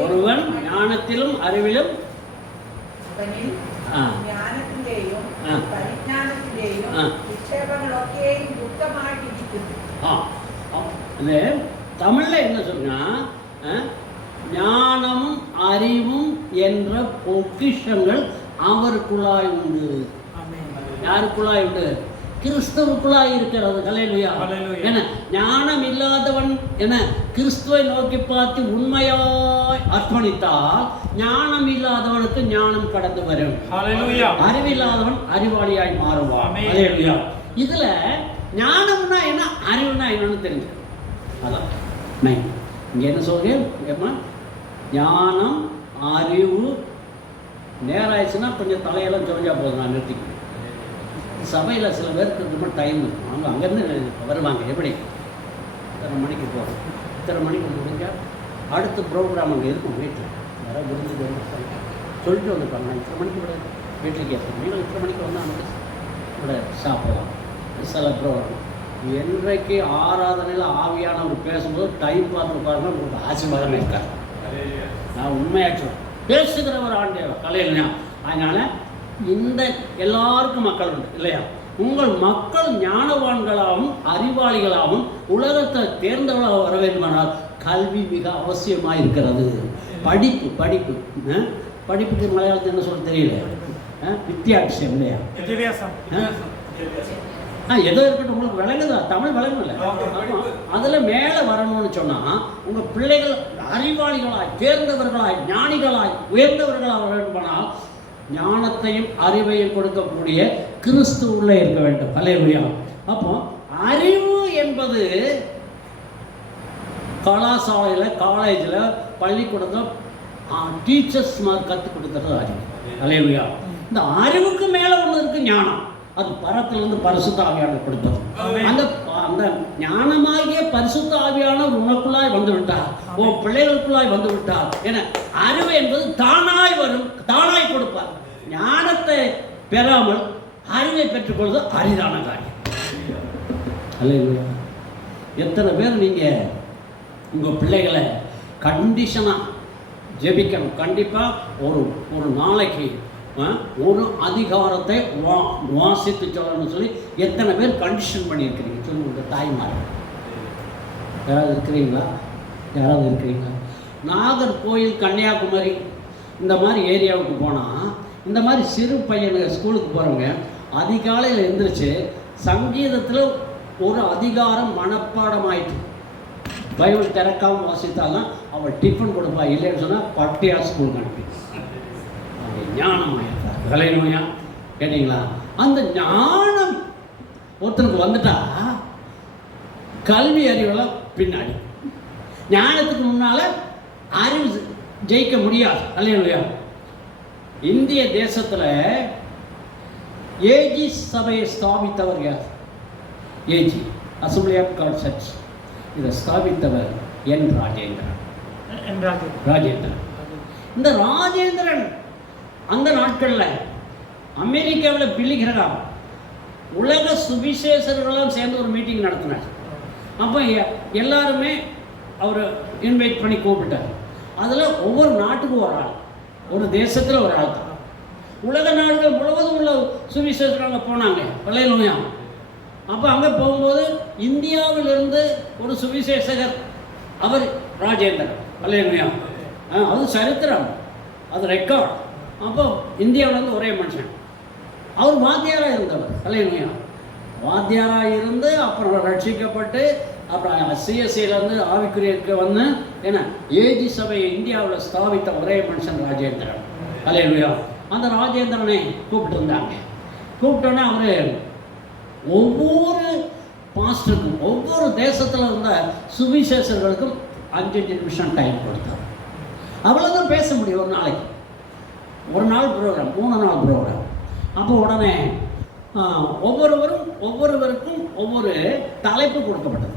ஒருவன் ஞானத்திலும் அறிவிலும் தமிழ்ல என்ன சொன்னா, ஞானமும் அறிவும் என்ற பொக்கிஷங்கள் அவருக்குள்ளாய் உண்டு. யாருக்குள்ளாய் உண்டு? கிறிஸ்துவுக்குள்ளாய் இருக்கிறது. அல்லேலூயா. என ஞானம் இல்லாதவன் என கிறிஸ்துவை நோக்கி பார்த்து உண்மையாய் அர்ப்பணித்தால் ஞானம் இல்லாதவனுக்கு ஞானம் கடந்து வரும். அறிவில்லாதவன் அறிவாளியாய் மாறுவான். அல்லேலூயா. இதுல ஞானம்னா என்ன, அறிவுனா என்னன்னு தெரிஞ்சு அதான் இங்க என்ன சொல்றேன்? ஞானம் அறிவு நேரம் ஆயிடுச்சுன்னா கொஞ்சம் தலையெல்லாம் சொல்லியா போதும். நான் நிறுத்திக்கிறேன். சபையில் சில பேருக்கு ரொம்ப டைம் இருக்கும். அவங்க அங்கேருந்து வருவாங்க. எப்படி இத்தனை மணிக்கு போகிறோம், இத்தனை மணிக்கு முடிஞ்சால் அடுத்த ப்ரோக்ராம் அங்கே இருக்கும். வீட்டில் யாராவது முடிஞ்சு சொல்லிட்டு வந்துருப்பாங்க. நான் இத்தனை மணிக்கு விட வீட்டில் கேட்பேன். நீங்கள் இத்தனை மணிக்கு வந்தால் நமக்கு கூட சாப்பிடலாம். சில ப்ரோக்ராம் என்றைக்கு ஆராதனையில் ஆவியானவர் பேசும்போது டைம் பார்த்து பாருங்கள், உங்களுக்கு ஆசீர்வாதமே இருக்காது. நான் உண்மையாச்சும் பேசுகிறவர் ஆண்டவர் கலையில்லையா. அதனால் இந்த எல்லாருக்கும் மக்கள் உண்டு இல்லையா? உங்கள் மக்கள் ஞானவான்களாகவும் அறிவாளிகளாகவும் உலகத்தை தேர்ந்தவர்களாக வர வேண்டுமானால் கல்வி மிக அவசியமாக இருக்கிறது. படிப்பு படிப்பு படிப்புக்கு மலையாளத்தில் என்ன சொல்ல தெரியல, வித்தியாசம் இல்லையா? ஏதோ இருக்கட்டும், உங்களுக்கு விளங்குதா? தமிழ் விளங்கும்ல? அதில் மேலே வரணும்னு சொன்னால் உங்கள் பிள்ளைகள் அறிவாளிகளாய், தேர்ந்தவர்களாய், ஞானிகளாய், உயர்ந்தவர்களாக வேண்டுமானால் ஞானத்தையும் அறிவையும் கொடுக்கக்கூடிய கிறிஸ்து உள்ளே இருக்க வேண்டும். அல்லேலூயா. அப்போ அறிவு என்பது கலாசாலையில், காலேஜில், பள்ளிக்கூடத்தில் டீச்சர்ஸ் மாதிரி கற்றுக் கொடுத்துறது அறிவு. அல்லேலூயா. இந்த அறிவுக்கு மேலே ஒன்று இருக்கு, ஞானம். அது பரத்திலிருந்து பரிசுத்த ஆவியானவர் கொடுத்தது. அந்த அந்த ஞானமாகிய பரிசுத்த ஆவியானவர் உனக்குள்ளாய் வந்து விட்டார், உன் பிள்ளைகளுக்குள்ளாய் வந்து விட்டார். என அறிவு என்பது தானாய் வரும், தானாய் கொடுப்பார். ஞானத்தை பெறாமல் அறிவை பெற்றுக்கொள்வது அரிதான காரியம். அல்லேலூயா. எத்தனை பேர் நீங்கள் உங்கள் பிள்ளைகளை கண்டிஷனாக ஜெபிக்கணும்? கண்டிப்பாக ஒரு நாளைக்கு ஒரு அதிகாரத்தை வாசித்து சொல்லணும்னு சொல்லி எத்தனை பேர் கண்டிஷன் பண்ணியிருக்கிறீங்க? சொல்லுங்க தாய்மார். யாராவது இருக்கிறீங்களா? யாராவது இருக்கிறீங்களா? நாகர்கோயில், கன்னியாகுமரி இந்த மாதிரி ஏரியாவுக்கு போனால் இந்த மாதிரி சிறு பையனுங்க ஸ்கூலுக்கு போகிறவங்க அதிகாலையில் எழுந்திரிச்சு சங்கீதத்தில் ஒரு அதிகாரம் மனப்பாடம் ஆயிட்டு பைபிள் திறக்காமல் வாசித்தாலும் அவள் டிஃபன் கொடுப்பா. இல்லைன்னு சொன்னால் பட்டியா ஸ்கூலுக்கு அனுப்பி ஞானமாயிருக்கார். ஹல்லேலூயா. கேட்டீங்களா? அந்த ஞானம் ஒருத்தனுக்கு வந்துட்டா கல்வி அறிவெல்லாம் பின்னாடி. ஞானத்துக்கு முன்னால் அறிவு ஜெயிக்க முடியாது. ஹல்லேலூயா. இந்திய தேசத்தில் ஏஜி சபையை ஸ்தாபித்தவர் யார்? AG, assembly of God church. இதை ஸ்தாபித்தவர் என் ராஜேந்திரன். ராஜேந்திரன். இந்த ராஜேந்திரன் அந்த நாட்களில் அமெரிக்காவில் பில்லி கிரகாம் உலக சுவிசேஷர்களும் சேர்ந்து ஒரு மீட்டிங் நடத்தினார். அப்போ எல்லாருமே அவர் இன்வைட் பண்ணி கூப்பிட்டார். அதில் ஒவ்வொரு நாட்டுக்கும் ஒரு ஆள், ஒரு தேசத்தில் ஒரு ஆள் தான். உலக நாடுகள் முழுவதும் உள்ள சுவிசேஷர்கள் அங்கே போனாங்க. அல்லேலூயா. அப்போ அங்கே போகும்போது இந்தியாவிலிருந்து ஒரு சுவிசேஷகர், அவர் ராஜேந்திரன். அல்லேலூயா. அது சரித்திரம், அது ரெக்கார்ட். அப்போ இந்தியாவிலேருந்து ஒரே மனுஷன், அவர் வாத்தியாராக இருந்தவர். அல்லேலூயா. வாத்தியாராக இருந்து அப்புறம் ரட்சிக்கப்பட்டு அப்புறம் சிஎஸ்சியிலேருந்து ஆவிக்குரியருக்கு வந்து ஏன்னா ஏஜி சபையை இந்தியாவில் ஸ்தாபித்த ஒரே மனுஷன் ராஜேந்திரன். அல்லேலூயா. அந்த ராஜேந்திரனை கூப்பிட்டுருந்தாங்க. கூப்பிட்டோன்னே அவர் ஒவ்வொரு பாஸ்டருக்கும், ஒவ்வொரு தேசத்தில் இருந்த சுவிசேஷர்களுக்கும் 5 நிமிஷம் டைம் கொடுத்தார். அவ்வளோதான் பேச முடியும் ஒரு நாளைக்கு. ஒரு நாள் ப்ரோக்ராம், 3 நாள் ப்ரோக்ராம். அப்போ உடனே ஒவ்வொருவருக்கும் ஒவ்வொரு தலைப்பு கொடுக்கப்பட்டது.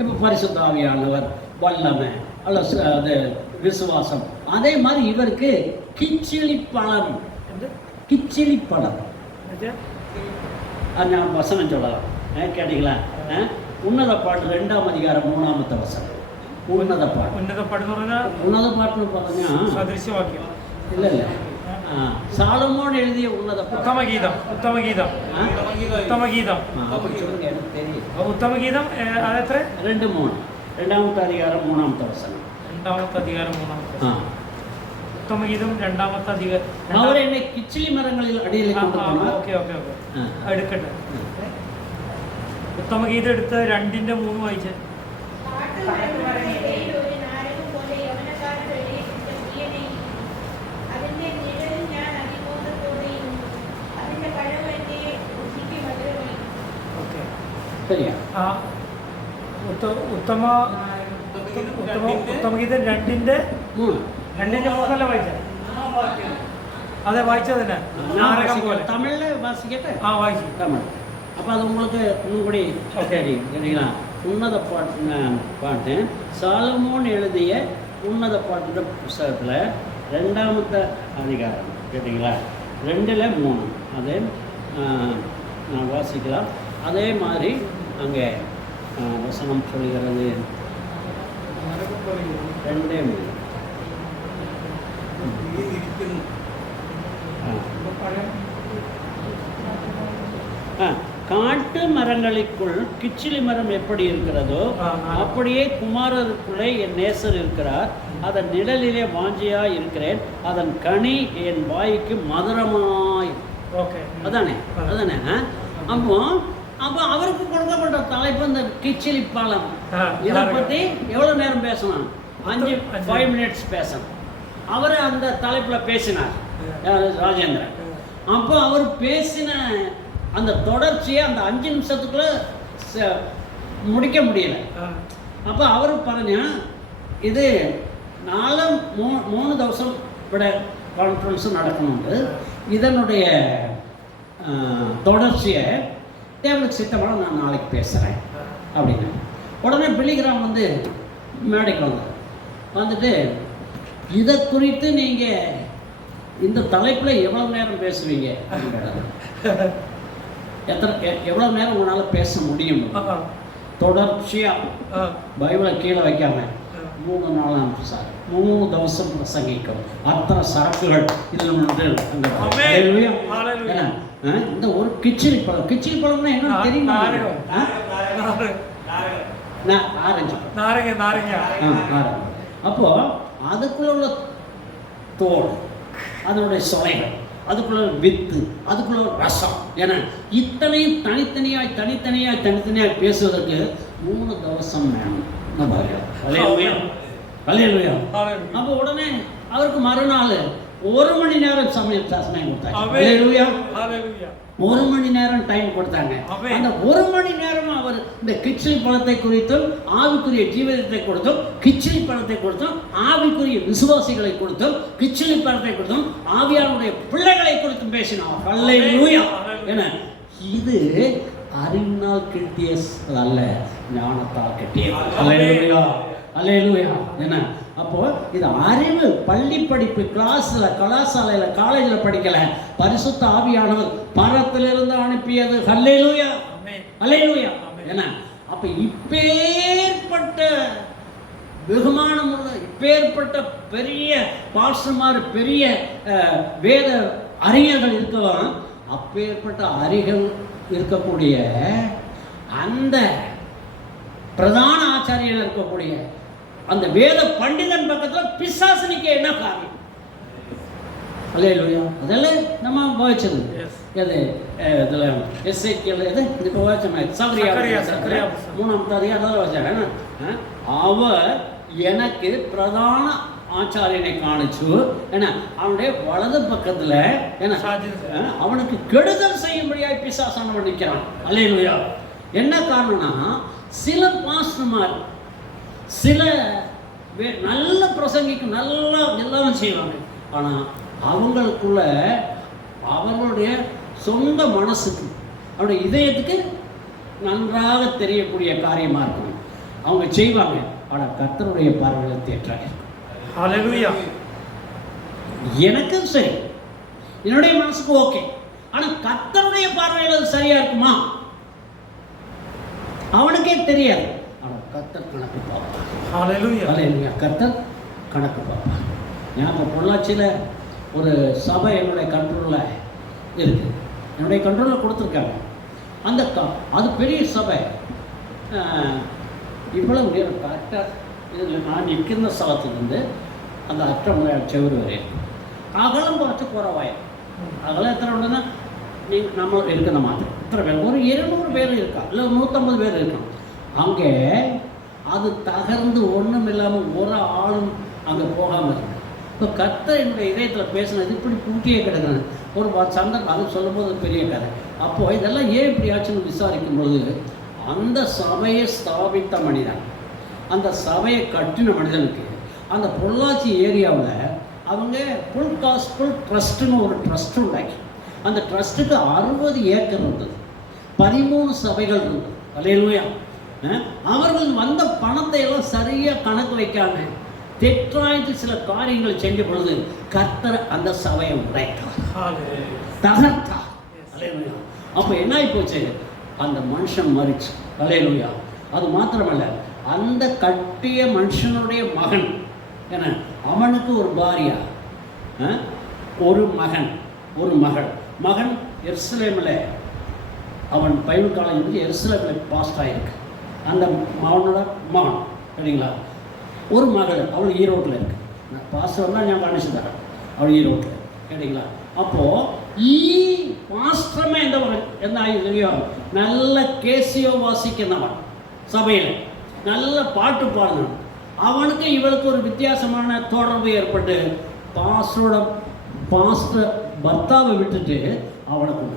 இப்போ பரிசுத்த ஆவியானவர், வல்லமை, அல்ல அது விசுவாசம். அதே மாதிரி இவருக்கு கிச்சிலி பழம். கிச்சிலி பழம் நான் வசனம் சொல்லலாம். கேட்டீங்களா? உன்னத பாட்டு 2ஆம் அதிகாரம் 3ஆம் வசனம். உன்னத பாட்டு. உன்னத பாட்டுன்னு பார்த்தீங்கன்னா இல்லை சாலமோன் எழுதிய உன்னத உத்தம கீதம். அப்படி சொல்லுங்க, எனக்கு தெரியும். உத்தம கீதம் 2:3 2ஆம் அதிகாரம் 3ஆம் வசனம். 2ஆம் அதிகாரம் 3ஆம். உத்தம கீதம் 2ஆம் அதிகாரம். அவர் என்னை கிச்சிலி மரங்களில் அடியில் கொண்டு போனார். ഓക്കേ എടുക്കട്ടെ. ഉത്തമ ഗീതം എടുത്ത് 2:3 വായിച്ചേ. ഉത്തമഗീതം 2:3 വായിച്ച. അതെ വായിച്ചതിനെ தமிழ்ல வாசிக்கட்டே? வாய்ச்சி தமிழ். அப்போ அது உங்களுக்கு இன்னும் கூட சரிங்களா? உன்னத பாட்டு சாலமோன் எழுதிய உன்னத பாட்டு புஸ்தகத்தில் 2ஆம் அதிகாரம் கேட்டிங்களா? 2:3 அது நான் வாசிக்கலாம். அதே மாதிரி அங்கே வசனம் சொல்கிறது 2:3. காட்டு மரங்களுக்குள் கிச்சிலி மரம் எப்படி இருக்கிறதோ அப்படியே குமாரருக்குள்ளே என் நேசர் இருக்கிறார். அதன் நிழலிலே வாஞ்சியாய் இருக்கிறேன், அதன் கனி என் வாய்க்கு மதுரமாய். அதானே? அப்போ அப்போ அவருக்கு கொடுக்கப்பட்ட தலைப்பு இந்த கிச்சிலி பாலம். இதை பற்றி எவ்வளோ நேரம் பேசணும்? 5 minutes பேசணும். அவர் அந்த தலைப்பில் பேசினார் ராஜேந்திரன். அப்போ அவர் பேசின அந்த தொடர்ச்சியை அந்த 5 நிமிஷத்துக்குள்ள முடிக்க முடியல. அப்போ அவர் பாருங்க, இது 3 தவசம் விட கான்ஃபரன்ஸும் நடக்கணுண்டு. இதனுடைய தொடர்ச்சியை தேவனுக்கு சித்தமான நான் நாளைக்கு பேசுகிறேன் அப்படின்னு. உடனே பிள்ளைகிராம் வந்து மேடைக்கு வந்துட்டு இதை குறித்து நீங்கள் இந்த தலைப்பில் எவ்வளோ நேரம் பேசுவீங்க அப்படின்னு. எவ்வளோ நேரம் உங்களால் பேச முடியும்? தொடர்ச்சியாக பைபிளை கீழே வைக்காம 3 நாளாம் சார் 3 தவசம் பிரசங்கிக்கும். அத்தனை சரக்குகள் இதில் இந்த ஒரு கிச்சிலி பழம்னா என்ன தெரியுமா? அப்போ அதுக்குள்ள உள்ள தோல், அதனுடைய சுவைகள், அதுக்குள்ள வித்து, அதுக்குள்ள ரசம் என இத்தனையும் தனித்தனியாய் பேசுவதற்கு 3 தவசம் வேணும். அப்போ உடனே அவருக்கு மறுநாள் 1 மணி நேரம் சமயம் கொடுத்தாங்க. 1 மணி நேரம் டைம் கொடுத்தாங்க. அந்த 1 மணி நேரம் அவர் இந்த கிச்சிலி பழத்தை குறித்தும் ஆவிக்குரிய ஜீவிதத்தை கொடுத்தும், கிச்சிலி பழத்தை கொடுத்தும் ஆவிக்குரிய விசுவாசிகளை கொடுத்தும், கிச்சிலி பழத்தை கொடுத்தும் ஆவியாருடைய பிள்ளைகளை குறித்தும் பேசினார். ஹல்லேலூயா. என இது அறிவினால் கிட்டிய அல்ல, ஞானத்தால் கிட்டியது. ஹல்லேலூயா, ஹல்லேலூயா. என்ன அப்போ இது அறிவு பள்ளி படிப்பு, கிளாஸ்ல, கலாசாலையில், காலேஜில் படிக்கல, பரிசுத்த ஆவியானவர் பரத்திலிருந்து அனுப்பியது. ஹல்லேலூயா, ஹல்லேலூயா. என்ன அப்ப இப்பேற்பட்ட வெகுமானம் உள்ள, இப்பேற்பட்ட பெரிய பாஸ்டர்மார், பெரிய வேத அறிஞர்கள் இருக்கவன், அப்பேற்பட்ட அறிகள் இருக்கக்கூடிய அந்த பிரதான ஆச்சாரியர்கள் இருக்கக்கூடிய அந்த வேத பண்டிதன் பக்கத்தில் பிசாசனிக்க என்ன காரியம்? அல்லேலூயா. அதெல்லாம் நம்ம வாய்ச்சது. எது இதில் எஸ்ஐக்கியில் எது இப்போ வாய்ச்சோமே சகரியா 3ஆம் அதிகாரத்தில் வாய்ச்சாங்க. அவர் எனக்கு பிரதான ஆச்சாரியனை காணிச்சு, ஏன்னா அவனுடைய வலது பக்கத்தில் என்ன அவனுக்கு கெடுதல் செய்யும்படியாய் பிசாசானவன் நிற்கிறான். அல்லேலூயா. என்ன காரணம்னா, சில பாஸ்டர்மார் சில நல்ல பிரசங்கிக்கும், நல்லா எல்லாம் செய்வாங்க. ஆனால் அவங்களுக்குள்ள அவர்களுடைய சொந்த மனசுக்கு, அவருடைய இதயத்துக்கு நன்றாக தெரியக்கூடிய காரியமாக இருக்கணும். அவங்க செய்வாங்க. ஆனால் கர்த்தருடைய பார்வையில் தேற்றாக இருக்கும். ஹல்லேலூயா. எனக்கும் சரி, என்னுடைய மனசுக்கு ஓகே. ஆனால் கர்த்தருடைய பார்வையில் அது சரியா இருக்குமா? அவனுக்கே தெரியாது. ஆனால் கர்த்தர் கணக்கு பார்ப்பார். ஹல்லேலூயா, ஹல்லேலூயா. கர்த்தர் கணக்கு பார்ப்பார். ஞாபகம் பொள்ளாச்சியில் ஒரு சபை என்னுடைய கண்ட்ரோலில் இருக்குது. என்னுடைய கண்ட்ரோலில் கொடுத்துருக்காங்க. அந்த அது பெரிய சபை. இவ்வளவு நேரம் கரெக்டாக இதில் நான் நிற்கிற ஸ்தலத்துலேருந்து அந்த அற்றமுறையால் செவ்வறு வரையும் அகலம் பார்த்து குறவாயம். அகலம் எத்தனை உண்டுன்னா நீங்கள் நம்ம இருக்கிற மாதிரி எத்தனை பேர், ஒரு 200 பேர் இருக்கா, இல்லை 150 பேர் இருக்கான். அங்கே அது தகர்ந்து ஒன்றும் இல்லாமல் ஒரு ஆளும் அங்கே போகாமல் இருக்கு. இப்போ கர்த்தர் என்னுடைய இதயத்தில் பேசினது இப்படி பூட்டியே கிடக்கிறது. ஒரு சந்தர்ப்பம் அது சொல்லும்போது பெரிய கதை. அப்போது இதெல்லாம் ஏன் இப்படி ஆச்சுன்னு விசாரிக்கும் பொழுது, அந்த சபையை ஸ்தாபித்த மனிதன், அந்த சபையை கட்டின மனிதனுக்கு அந்த பொள்ளாச்சி ஏரியாவில் அவங்க ஃபுல் காஸ்பிள் ட்ரஸ்ட்டுன்னு ஒரு ட்ரஸ்ட் உண்டாக்கி, அந்த ட்ரஸ்ட்டுக்கு 60 ஏக்கர் இருந்தது, 13 சபைகள் இருந்தது. அல்லேலூயா. அவர்கள் வந்த பணத்தை எல்லாம் சரியாக கணக்கு வைக்காம தெற்றாய்த்து சில காரியங்கள் செஞ்ச பொழுது கர்த்தர் அந்த சபையை உடைத்தார், தகர்த்தார். அல்லேலூயா. அப்போ என்ன ஆகி போச்சு? அந்த மனுஷன் மரிச்சு. அல்லேலூயா. அது மாத்திரமல்ல, அந்த கட்டிய மனுஷனுடைய மகன், ஏன்னா அவனுக்கு ஒரு பாரியா, ஒரு மகன், ஒரு மகள். மகன் எருசலேமில், அவன் பைபிள் காலேஜ் வந்து எருசலேமில் பாஸ்ட் ஆகிருக்கு. அந்த மகனோட மகன் சரிங்களா. ஒரு மகள், அவள் ஈரோட்டில் இருக்கு. பாஸ்டர்லாம் நான் காணிச்சு தரேன். அவள் ஈரோட்டில். கேட்டீங்களா? அப்போ ഈ പാസ്റ്റർമാർ എന്താ നല്ല കേസിയോ വാസിക്കുന്നവൻ സഭയിൽ நல்ல பாட்டு பாடுறான். அவனுக்கு இவளுக்கு ஒரு வித்தியாசமான தொடர்பு ஏற்பட்டு பாஸ்டர் பர்த்தாவை விட்டுட்டு அவனை கொண்டு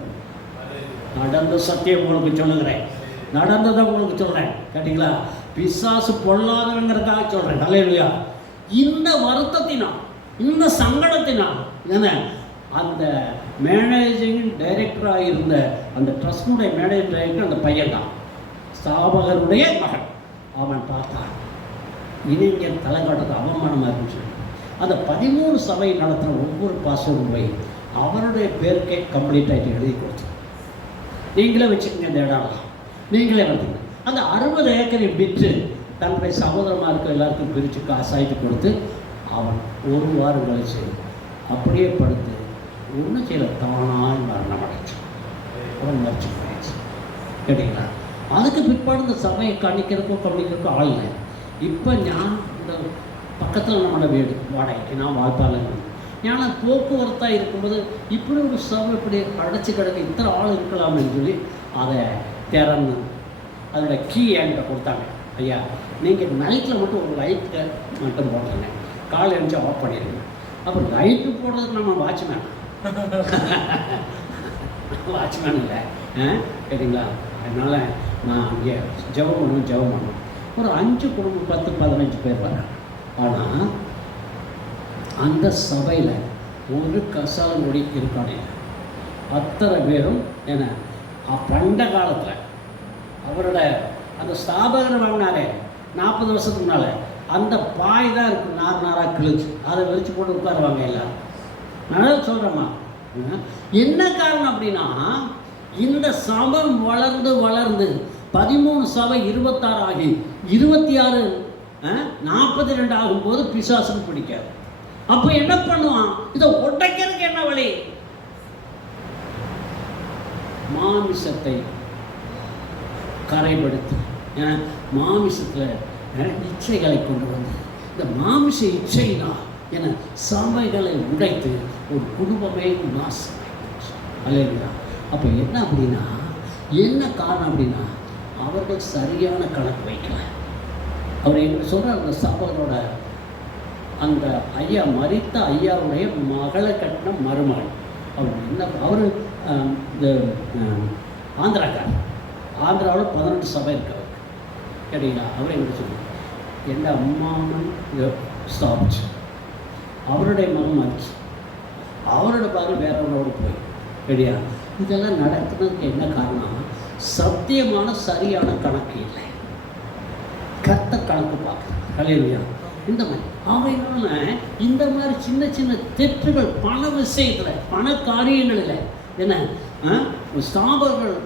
நடந்த சத்தியம் உங்களுக்கு சொல்லுகிறேன், நடந்ததை உங்களுக்கு சொல்றேன். கேட்டீங்களா? பிசாசு பொல்லாதவங்கிறதுக்காக சொல்றேன். அல்லேலூயா. இந்த வருத்தத்தினா, இந்த சங்கடத்தினா என்ன அந்த மேனேஜிங் டைரக்டராக இருந்த அந்த ட்ரஸ்டுடைய மேனேஜிங் டைரக்டர் அந்த பையன் தான், ஸ்தாபகருடைய மகன். அவன் பார்த்தான், இனி தலை காட்டுறது அவமானமாக இருக்குன்னு சொல்லி அந்த 13 சபை நடத்துகிற ஒவ்வொரு பாஸ்டரும் போய் அவருடைய பேருக்கே கம்ப்ளீட் ஆகிட்டு எழுதி கொடுத்து, நீங்களே வச்சுக்கோங்க இந்த இடம்லாம், நீங்களே வந்துங்க. அந்த 60 ஏக்கரை விற்று தன்னுடைய சகோதரமாக எல்லாருக்கும் பிரித்து காசாயிட்டு கொடுத்து அவன் ஒரு வாரம் கழிச்சு அப்படியே படுத்து ஒன்றும் செய்யல, தானாக மரணம் அடைச்சு அவன் மறைச்சு போயிடுச்சு. கேட்டீங்களா? அதுக்கு பிற்பாடு இந்த சபையை கவனிக்கிறதுக்கோ ஆள் இல்லை. இப்போ ஞான் இந்த பக்கத்தில் நம்மளோட வீடு வாடகைக்கு நான் வாழ்த்தாளர் ஞான போக்குவரத்தாக இருக்கும்போது இப்படி ஒரு சபை இப்படி அடைச்சி கிடக்க இத்தனை ஆள் இருக்கலாம்னு சொல்லி அதை திறந்து அதோட கீ என்கிட்ட கொடுத்தாங்க. ஐயா நீங்கள் நைட்டில் மட்டும் ஒரு லைட்டை மட்டும் போடுறீங்க, காலை எழுந்து ஆஃப் பண்ணிடுங்க. அப்போ லைட்டு போடுறதுக்கு நம்ம வாட்ச்மேன் இல்லை கேட்டிங்களா? அதனால் நான் இங்கே ஜெபம் பண்ணணும். ஒரு 5 குடும்பம் 10-15 பேர் வரேன். ஆனால் அந்த சபையில் ஒரு கசாலங்குடி இருக்கானே அத்தனை பேரும் என்ன பண்ட காலத்தில் அவரோட அந்த ஸ்தாபகர் வாங்கினாரே 40 வருஷத்துக்கு முன்னால் அந்த பாய் தான் இருக்குது, நாராக கிழிச்சு அதை வெளிச்சு போட்டு உட்காருவாங்க எல்லாரும். நான் சொல்கிறேம்மா, என்ன காரணம் அப்படின்னா இந்த சபை வளர்ந்து 13 சபை 26 ஆகி 26 42 ஆகும்போது பிசாசுக்கு பிடிக்காது. அப்போ என்ன பண்ணுவான்? இதை உடைக்கிறதுக்கு என்ன வழி? மாமிசத்தை கரைப்படுத்தி மாமிசத்தில் இச்சைகளை கொண்டு வந்து இந்த மாமிச இச்சைனா என சபைகளை உடைத்து ஒரு குடும்பமே நாசம். அல்லேலூயா. அப்போ என்ன அப்படின்னா, என்ன காரணம் அப்படின்னா அவர்கள் சரியான கணக்கு வைக்கல. அவர் என்ன சொல்கிறார்? அந்த சபையோட அந்த ஐயா மரித்த ஐயாவுடைய மகளை கட்டின மருமகள் அவர் என்ன, அவர் இந்த ஆந்திராக்கார், ஆந்திராவில் 18 சபை இருக்கு அவருக்கு. கேட்டீங்களா? அவர் என்ன சொல்லுவார்? எந்த அம்மாமன் இதை ஸ்தாபிச்சு அவருடைய மகன் மறிச்சு அவரோட பாரு வேறவரோடு போய் ரெடியா. இதெல்லாம் நடக்கிறதுக்கு என்ன காரணம்? சத்தியமான சரியான கணக்கு இல்லை, கத்த கணக்கு பார்க்குறது. அல்லேலூயா. இந்த மாதிரி அவைனால இந்த மாதிரி சின்ன சின்ன தெற்றுகள் பண விஷயத்தில், பண காரியங்களில் என்ன ஸ்தாபகர்கள்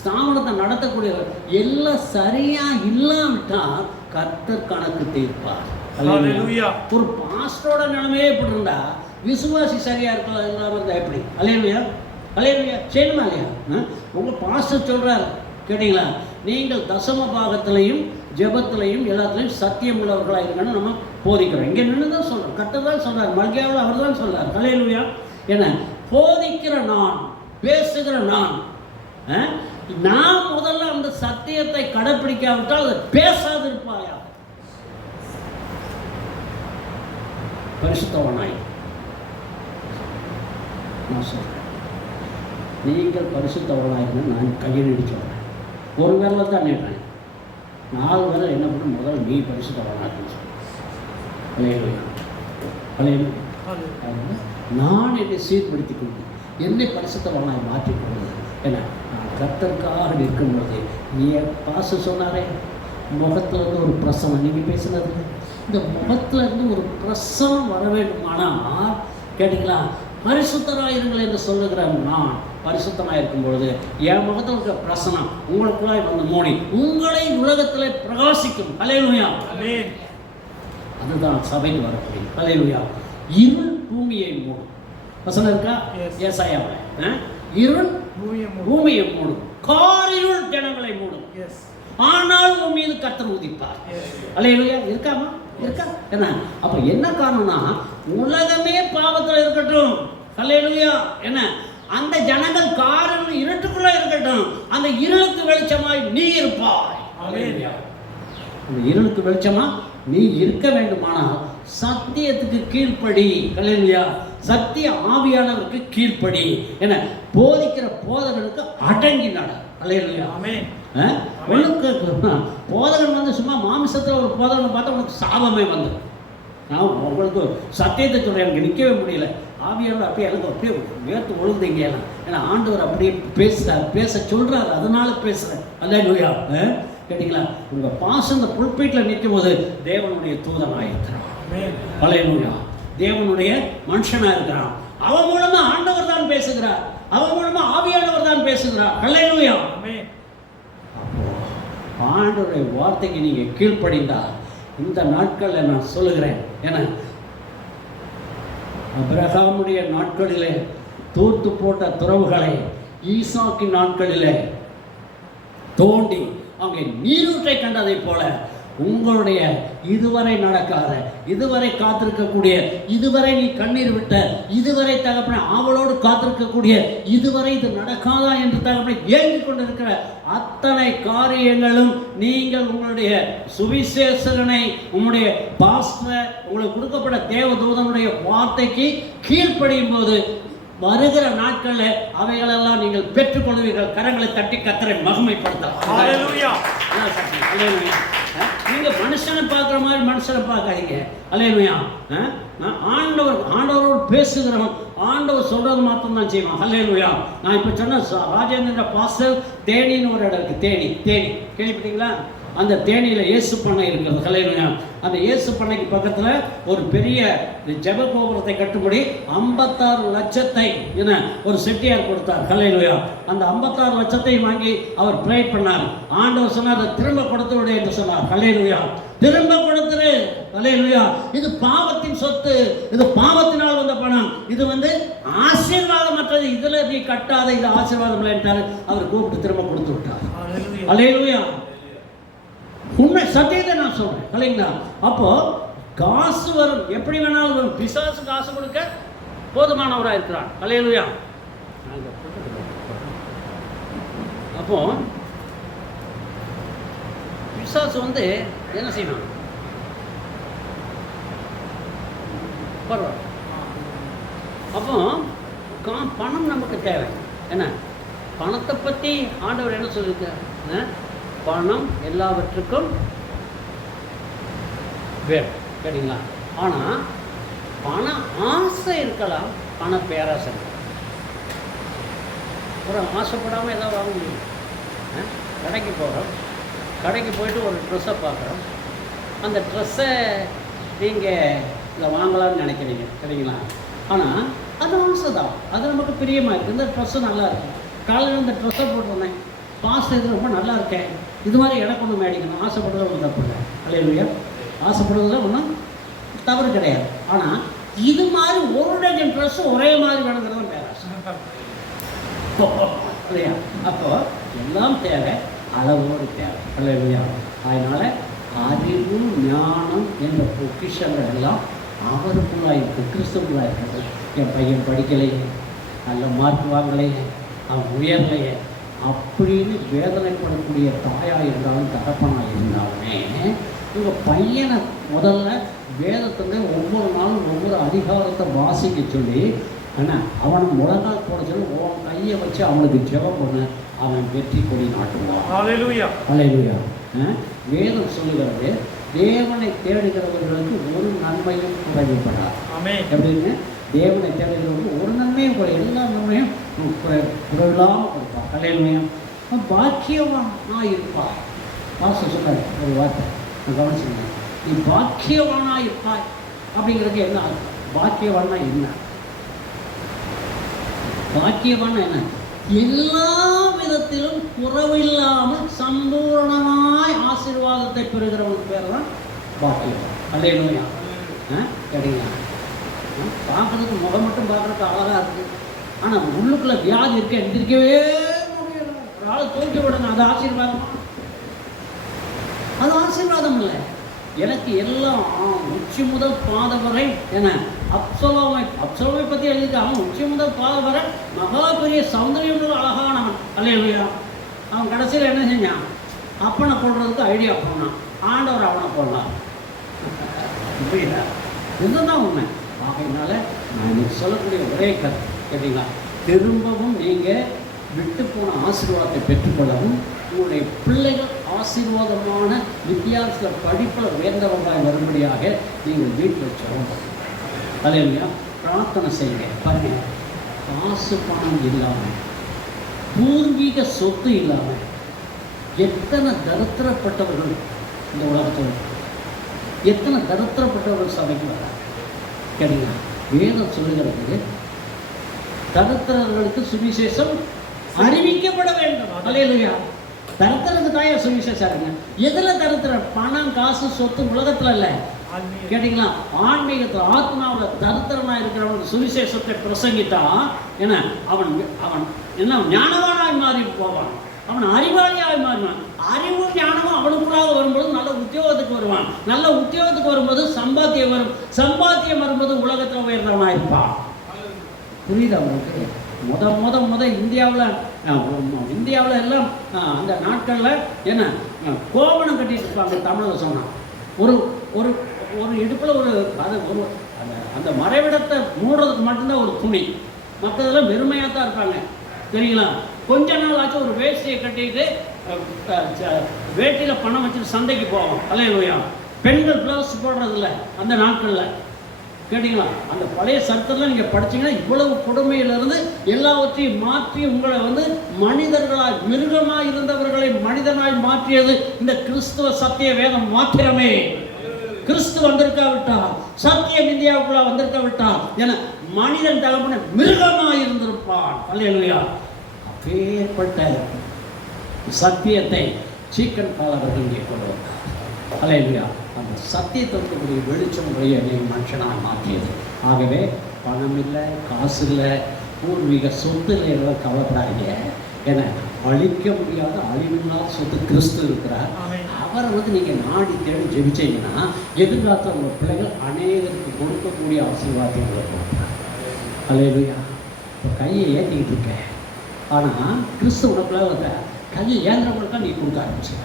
ஸ்தாபனத்தை நடத்தக்கூடியவர் எல்லாம் சரியாக இல்லாவிட்டால் கர்த்தர் கணக்கு தீர்ப்பார். ஒரு பாஸ்டரோட நிலைமையே எப்படி இருந்தா விசுவாசி சரியா இருக்கலாம் இல்லாமல் இருந்தால் எப்படி? அல்லேலூயா. அல்லேலூயா. செய்யணுமா இல்லையா? உங்கள் பாஸ்டர் சொல்கிறார், கேட்டீங்களா? நீங்கள் தசம பாகத்திலையும் ஜெபத்திலையும் எல்லாத்துலேயும் சத்தியம் உள்ளவர்களாக இருக்கணும்னு நம்ம போதிக்கிறோம். இங்கே நின்று தான் சொல்கிறோம், கர்த்தர் தான் சொல்கிறார், மல்கியாவில் அவர் தான் சொல்கிறார். அல்லேலூயா. என்ன போதிக்கிற நான், பேசுகிற நான் முதல்ல அந்த சத்தியத்தை கடைப்பிடிக்காவிட்டால் அதை பேசாது இருப்பாயா? பரிசுத்தவனாய் நான் சொல்கிறேன், நீங்கள் பரிசுத்தவனாயிருங்க. நான் கையில் சொல்கிறேன், ஒரு வேலை தான் நீட்டேன், 4 வேலை என்ன பண்ண முதல்ல நீ பரிசுத்தவனாக்குன்னு சொல்கிறேன். நான் என்னை சீர்படுத்தி கொண்டு என்னை பரிசுத்தவனாய் மாற்றிக்கொள்வது என்ன? நான் கர்த்தருக்காக இருக்கும்பொழுது பாச சொன்னாரே, முகத்துலேருந்து ஒரு பிரசவம், நீங்கள் பேசுனது இந்த முகத்துலேருந்து ஒரு பிரசவம் வர வேண்டுமானால் கேட்டீங்களா? பரிசுத்தராயிருங்கள் என்று சொல்லுகிற நான் பரிசுத்தமாக இருக்கும் பொழுது என் முகத்தில் இருக்கிற பிரசனம் உங்களுக்குள்ளாய் வந்து மூடி உங்களை உலகத்தில் பிரகாசிக்கும். அல்லேலூயா. அதுதான் சபைக்கு வரக்கூடிய. அல்லேலூயா. இருள் பூமியை மூடும். வசனம் இருக்கா? ஏசாயாவில் இருள் பூமியை மூடும், காரிருள் ஜனங்களை மூடும், ஆனால் உன் மீது கர்த்தர் உதிப்பார். அல்லேலூயா. இருக்காமா? இருக்கா? என்ன அப்ப என்ன காரணம்னா உலகமே பாவத்தில் இருக்கட்டும், அல்லேலூயா. என்ன, அந்த ஜனங்கள் காரில் இருட்டுக்குள்ள இருக்கட்டும், அந்த இருளுக்கு வெளிச்சமாய் நீ இருப்பாய். அல்லேலூயா. அந்த இருளுக்கு வெளிச்சமா நீ இருக்க வேண்டுமானால் சத்தியத்துக்கு கீழ்ப்படி. அல்லேலூயா. சத்திய ஆவியானவருக்கு கீழ்ப்படி. என்ன, போதிக்கிற போதகனுக்கு அடங்கி நட. அல்லேலூயா. ஆமென். ஒண்ணுக்கு போதகன் வந்து சும்மா மாமிசத்தில் ஒரு போதகனை பார்த்தா உனக்கு சாபமே வந்து, நான் உங்களுக்கு சத்தியத்தை சொல்கிறேன், எனக்கு நிற்கவே முடியல. ஆவியானவர் அப்படியே எனக்கு அப்படியே வேர்த்து ஒழுங்குதீங்க. ஏன்னா ஆண்டவர் அப்படியே பேச சொல்கிறார், அதனால பேசுகிறேன். அல்லேலூயா. கேட்டிங்களா? உங்கள் பாசம் இந்த புல்பீட்டில் நிற்கும் போது தேவனுடைய தூதனாக இருக்கிறான். அல்லேலூயா. தேவனுடைய மனுஷனாக இருக்கிறான். அவன் மூலமா ஆண்டவர் தான் பேசுகிறார், அவன் மூலமா ஆவியானவர் தான் பேசுகிறார். அல்லேலூயா. ஆண்டவருடைய வார்த்தைக்கு நீங்கள் கீழ்ப்படிந்தால் இந்த நாட்களில் நான் சொல்லுகிறேன், ஏன்னா அபிரகாமுடைய நாட்களிலே தூர்த்து போட்ட துறவுகளை ஈசாக்கின் நாட்களிலே தோண்டி அங்கே நீரூற்றை கண்டதை போல உங்களுடைய இதுவரை நடக்காத, இதுவரை காத்திருக்கக்கூடிய, இதுவரை நீ கண்ணீர் விட்ட, இதுவரை தகப்பன அவளோடு காத்திருக்கக்கூடிய, இதுவரை இது நடக்காதா என்று தகப்பன ஏங்கிக் கொண்டிருக்கிற அத்தனை காரியங்களும் நீங்கள் உங்களுடைய சுவிசேஷகனை, உங்களுடைய பாஸ்டர், உங்களுக்கு கொடுக்கப்பட்ட தேவதூதனுடைய வார்த்தைக்கு கீழ்ப்படியும் போது வருகிற நாட்களில் அவைகளெல்லாம் நீங்கள் பெற்றுக்கொள்வீர்கள். கரங்களை தட்டி கர்த்தரை மகிமைப்படுத்தலாம். நீங்க மனுஷனை பார்க்குற மாதிரி மனுஷனை பார்க்காதீங்க. அல்லேலூயா. ஆண்டவரோடு பேசுகிறவன் ஆண்டவர் சொல்றது மாத்திரம் தான் செய்வான். அல்லேலூயா. நான் இப்போ சொன்ன ராஜேந்திர பாஸ்டர் தேனின்னு ஒரு இடம் இருக்கு. தேனி கேள்விப்பட்டீங்களா? அந்த தேனியில் இயேசு பண்ணை இருக்கிறது. அல்லேலூயா. அந்த இயேசு பண்ணைக்கு பக்கத்தில் ஒரு பெரிய ஜெப கோபுரத்தை கட்டும்படி 56 லட்சத்தை ஒரு செட்டியார் கொடுத்தார். அல்லேலூயா. அந்த 56 லட்சத்தை வாங்கி அவர் ப்ரே பண்ணார். ஆண்டவர் சொன்னார், அதை திரும்ப கொடுத்து விடு என்று சொன்னார். அல்லேலூயா. திரும்ப கொடுத்துரு. அல்லேலூயா. இது பாவத்தின் சொத்து, இது பாவத்தினால் வந்த பணம், இது ஆசீர்வாதமற்றது, இதுல நீ கட்டாத, இது ஆசீர்வாதம் இல்லை என்றார். அவர் கூப்பிட்டு திரும்ப கொடுத்து விட்டார். அல்லேலூயா. உண்மை சத்தியத்தை நான் சொல்றேன். இல்லைங்களா? அப்போ காசு வரும், எப்படி வேணாலும் வரும். பிசாசு காசு கொடுக்க போதுமானவராக இருக்கிறார். அல்லேலூயா. அப்போ பிசாசு என்ன செய்யணும்? பரவாயில்ல. அப்போ பணம் நமக்கு தேவை. என்ன, பணத்தை பற்றி ஆண்டவர் என்ன சொல்லியிருக்கார்? பணம் எல்லாவற்றுக்கும் வேணும். சரிங்களா? ஆனால் பண ஆசை இருக்கலாம், பண பேராசை இருக்கலாம். ஒரு ஆசைப்படாமல் ஏதாவது வாங்க முடியும். கடைக்கு போகிறோம், கடைக்கு போயிட்டு ஒரு ட்ரெஸ்ஸை பார்க்குறோம். அந்த ட்ரெஸ்ஸை நீங்கள் இதை வாங்கலாம்னு நினைக்கிறீங்க. சரிங்களா? ஆனால் அது ஆசை தான், அது நமக்கு பிரியமாக இருக்குது. இந்த ட்ரெஸ்ஸு நல்லா இருக்கும். காலையில் இந்த ட்ரெஸ்ஸை போட்டிருந்தேன், பாஸ் இது ரொம்ப நல்லா இருக்கேன், இது மாதிரி எனக்கு ஒன்று மேடிக்கணும், ஆசைப்படுறது ஒன்றும் தப்பு இல்லை. அல்லேலூயா. ஆசைப்படுறதுல ஒன்றும் தவறு கிடையாது. ஆனால் இது மாதிரி ஒரு டஜன் ட்ரெஸ்ஸு ஒரே மாதிரி வேணுங்கிறது பேராசை இல்லையா? அப்போ எல்லாம் தேவை, அளவோடு தேவை. அல்லேலூயா. அதனால் அறிவு ஞானம் என்ற பொக்கிஷங்கள் எல்லாம் அவருக்குள்ளாக இருக்குது, கிறிஸ்துக்குள்ளாக இருக்கிறது. என் பையன் படிக்கலையே, நல்ல மார்க் வாங்கலையே, அவன் உயர்லையே அப்படின்னு வேதனைப்படக்கூடிய தாயாக இருந்தாலும் தகப்பனாக இருந்தாலுமே உங்கள் பையனை முதல்ல வேதத்தை ஒவ்வொரு நாளும் ஒவ்வொரு அதிகாரத்தை வாசிக்க சொல்லி, ஆனால் அவனை முழங்கால் போட சொல்லி உன் கையை வச்சு அவனுக்கு ஜெபம் பண்ண, அவன் வெற்றி கொடி நாட்டுவான். அல்லேலூயா. அல்லேலூயா. வேதம் சொல்லுகிறது, தேவனை தேடுகிறவர்களுக்கு ஒரு நன்மையும் குறைவுபடாது. எப்படின்னு? தேவனை தேடுகிறவர்களுக்கு ஒரு நன்மையும் எல்லா நன்மையும் குறைவில்லாமல் கொடுப்பான். அல்லேலூயா. பாக்கியவானா இருப்பாய். பாஸ்டர் சொன்னார் ஒரு வார்த்தை, நான் கவனிச்சுங்க. நீ பாக்கியவானா இருப்பாய் அப்படிங்கிறது என்ன? பாக்கியவானா என்ன? பாக்கியவானா என்ன? எல்லா விதத்திலும் குறைவில்லாமல் சம்பூர்ணமாய் ஆசீர்வாதத்தை பெறுகிறவனுக்கு பேர் தான் பாக்கியவான். அல்லேலூயா. கேட்டீங்களா? பார்க்கறதுக்கு முகம் மட்டும் பார்க்கறதுக்கு அழகாக இருக்குது, ஆனால் உள்ளுக்குள்ள வியாதி இருக்க எந்திரிக்கவே முடியல. ஒரு ஆள் தோல்வி விடணும், அது ஆசீர்வாதமா? அது ஆசீர்வாதம் இல்லை. எனக்கு எல்லாம் உச்சி முதல் பாதம் வரை அப்சலோமை பற்றி எழுதிட்டு அவன் உச்சி முதல் பால் வர மகா பெரிய சௌந்தரியங்கள் அழகானவன். அல்லேலூயா. அவன் கடைசியில் என்ன செஞ்சான்? அப்பனை கொள்றதுக்கு ஐடியா போனான். ஆண்டவர் அவனை கொண்டான். புரியுதா? இதுதான் உண்மை. ஆகையினால நான் இன்னைக்கு சொல்லக்கூடிய ஒரே கருத்து கேட்டீங்களா, திரும்பவும் நீங்கள் விட்டு போன ஆசீர்வாதத்தை பெற்றுக்கொள்ளவும், உங்களுடைய பிள்ளைகள் ஆசீர்வாதமான வித்தியாசத்தில் படிப்பில் உயர்ந்தவர்களாக வரும்படியாக நீங்கள் வீட்டில் சொல்லணும். அல்லேலூயா. பிரார்த்தனை செய்யுங்க. பாருங்க, காசு பணம் இல்லாமல், பூர்வீக சொத்து இல்லாமல் எத்தனை தரித்திரப்பட்டவர்கள் இந்த உலகத்தில், எத்தனை தரித்திரப்பட்டவர்கள் சபைக்கு வர கேட்டீங்களா? வேதம் சொல்லுகிறது தரித்திரர்களுக்கு சுவிசேஷம் அறிவிக்கப்பட வேண்டும். அல்லேலூயா. தரித்திரத்துக்காக சுவிசேஷம் இருங்க. எதில் தரித்திரம்? பணம், காசு, சொத்து உலகத்தில் இல்லை. கேட்டீங்களா? ஆன்மீகத்தில், ஆத்மாவில் தரித்திரனாக இருக்கிறவனுக்கு சுவிசேஷத்தை பிரசங்கித்தா என்ன, அவன் அவன் என்ன ஞானவானாய் மாறி போவான். அவன் அறிவாளியாக மாறினான். அறிவும் ஞானமும் அவனுக்குள்ளாக வரும்போது நல்ல உத்தியோகத்துக்கு வருவான். நல்ல உத்தியோகத்துக்கு வரும்போது சம்பாத்தியம் வரும். சம்பாத்தியம் வரும்போது உலகத்தில் உயர்ந்தவனாக இருப்பான். புரியுது அவனுக்கு? முத இந்தியாவில் எல்லாம் அந்த நாட்களில் என்ன கோவணம் கட்டிட்டு இருப்பாங்க. தமிழில் சொன்னான், ஒரு ஒரு ஒரு இடுப்பில் ஒரு அந்த மறைவிடத்தை மூடுறதுக்கு மட்டும்தான் ஒரு துணி, மற்றதெல்லாம் வெறுமையாக தான் இருப்பாங்க. சரிங்களா? கொஞ்ச நாள் ஆச்சு ஒரு வேஷ்டியை கட்டிட்டு வேட்டியில் பணம் வச்சுட்டு சந்தைக்கு போவோம். அல்லேலூயா. பெண்கள் ப்ளவுஸ் போடுறதில்ல அந்த நாட்களில். கேட்டிங்களா? அந்த பழைய சட்டத்தில் நீங்கள் படித்தீங்கன்னா இவ்வளவு கொடுமையிலிருந்து எல்லாவற்றையும் மாற்றி உங்களை மனிதர்களாய், மிருகமாக இருந்தவர்களை மனிதனாய் மாற்றியது இந்த கிறிஸ்துவ சத்திய வேதம் மாத்திரமே. கிறிஸ்து வந்திருக்காவிட்டா, சத்தியம் இந்தியாவுக்குள்ள வந்திருக்காவிட்டா என மனிதன் தலைமுறை மிருகமாக இருந்திருப்பான். அல்லேலூயா. அப்பேற்பட்ட சத்தியத்தை சீக்கன் காலவர்கள் இங்கே கொண்டு வந்தார். அல்லேலூயா. அந்த சத்தியத்திற்குரிய வெளிச்சம் உடைய மனுஷனாக மாற்றியது. ஆகவே பணம் இல்லை, காசு இல்லை, பூர்வீக சொத்து இல்லை, கவலைப்படாதீங்க. என அழிக்க முடியாத அழிவில்லாத சொத்து கிறிஸ்து இருக்கிறார். அவரை நீங்கள் நாடி தேடி ஜெபிச்சீங்கன்னா எதிர்காலத்தில் உங்கள் பிள்ளைகள் அநேகருக்கு கொடுக்கக்கூடிய ஆசீர்வாதத்தை கொடுப்பாங்க. அல்லேலூயா. இப்போ கையை ஏற்றிக்கிட்டு இருக்கேன், ஆனால் கிறிஸ்து உனக்குள்ள கையை ஏந்திரவங்களுக்கா நீ கொடுக்க ஆரம்பிச்சுக்க.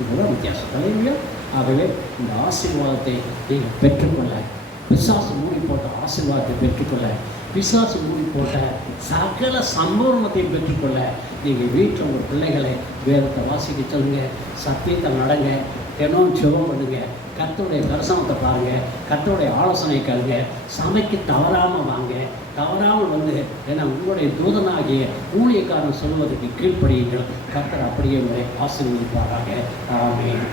இதுதான் வித்தியாசம். அல்லேலூயா. ஆகவே இந்த ஆசீர்வாதத்தை நீங்கள் பெற்றுக்கொள்ள, பிசாசு மூடி போட்ட ஆசீர்வாதத்தை பெற்றுக்கொள்ள, பிசாசு மூடி போட்ட சகல சம்பூர்ணத்தையும் பெற்றுக்கொள்ள நீங்கள் வீட்டில் உங்கள் பிள்ளைகளை வேதத்தை வாசிக்க சொல்லுங்க, சத்தியத்தை நடங்க, தினம் ஜெபம் பண்ணுங்க, கர்த்தருடைய தரிசனத்தை பாருங்கள், கர்த்தருடைய ஆலோசனை கேளுங்க, சமைக்கு தவறாமல் வாங்க, தவறாமல் ஏன்னா உங்களுடைய தூதனாகிய ஊழியக்காரன் சொல்வதற்கு கீழ்ப்படியுங்கள். கர்த்தர் அப்படியே உங்களை ஆசீர்வதிப்பாராக. ஆமென்.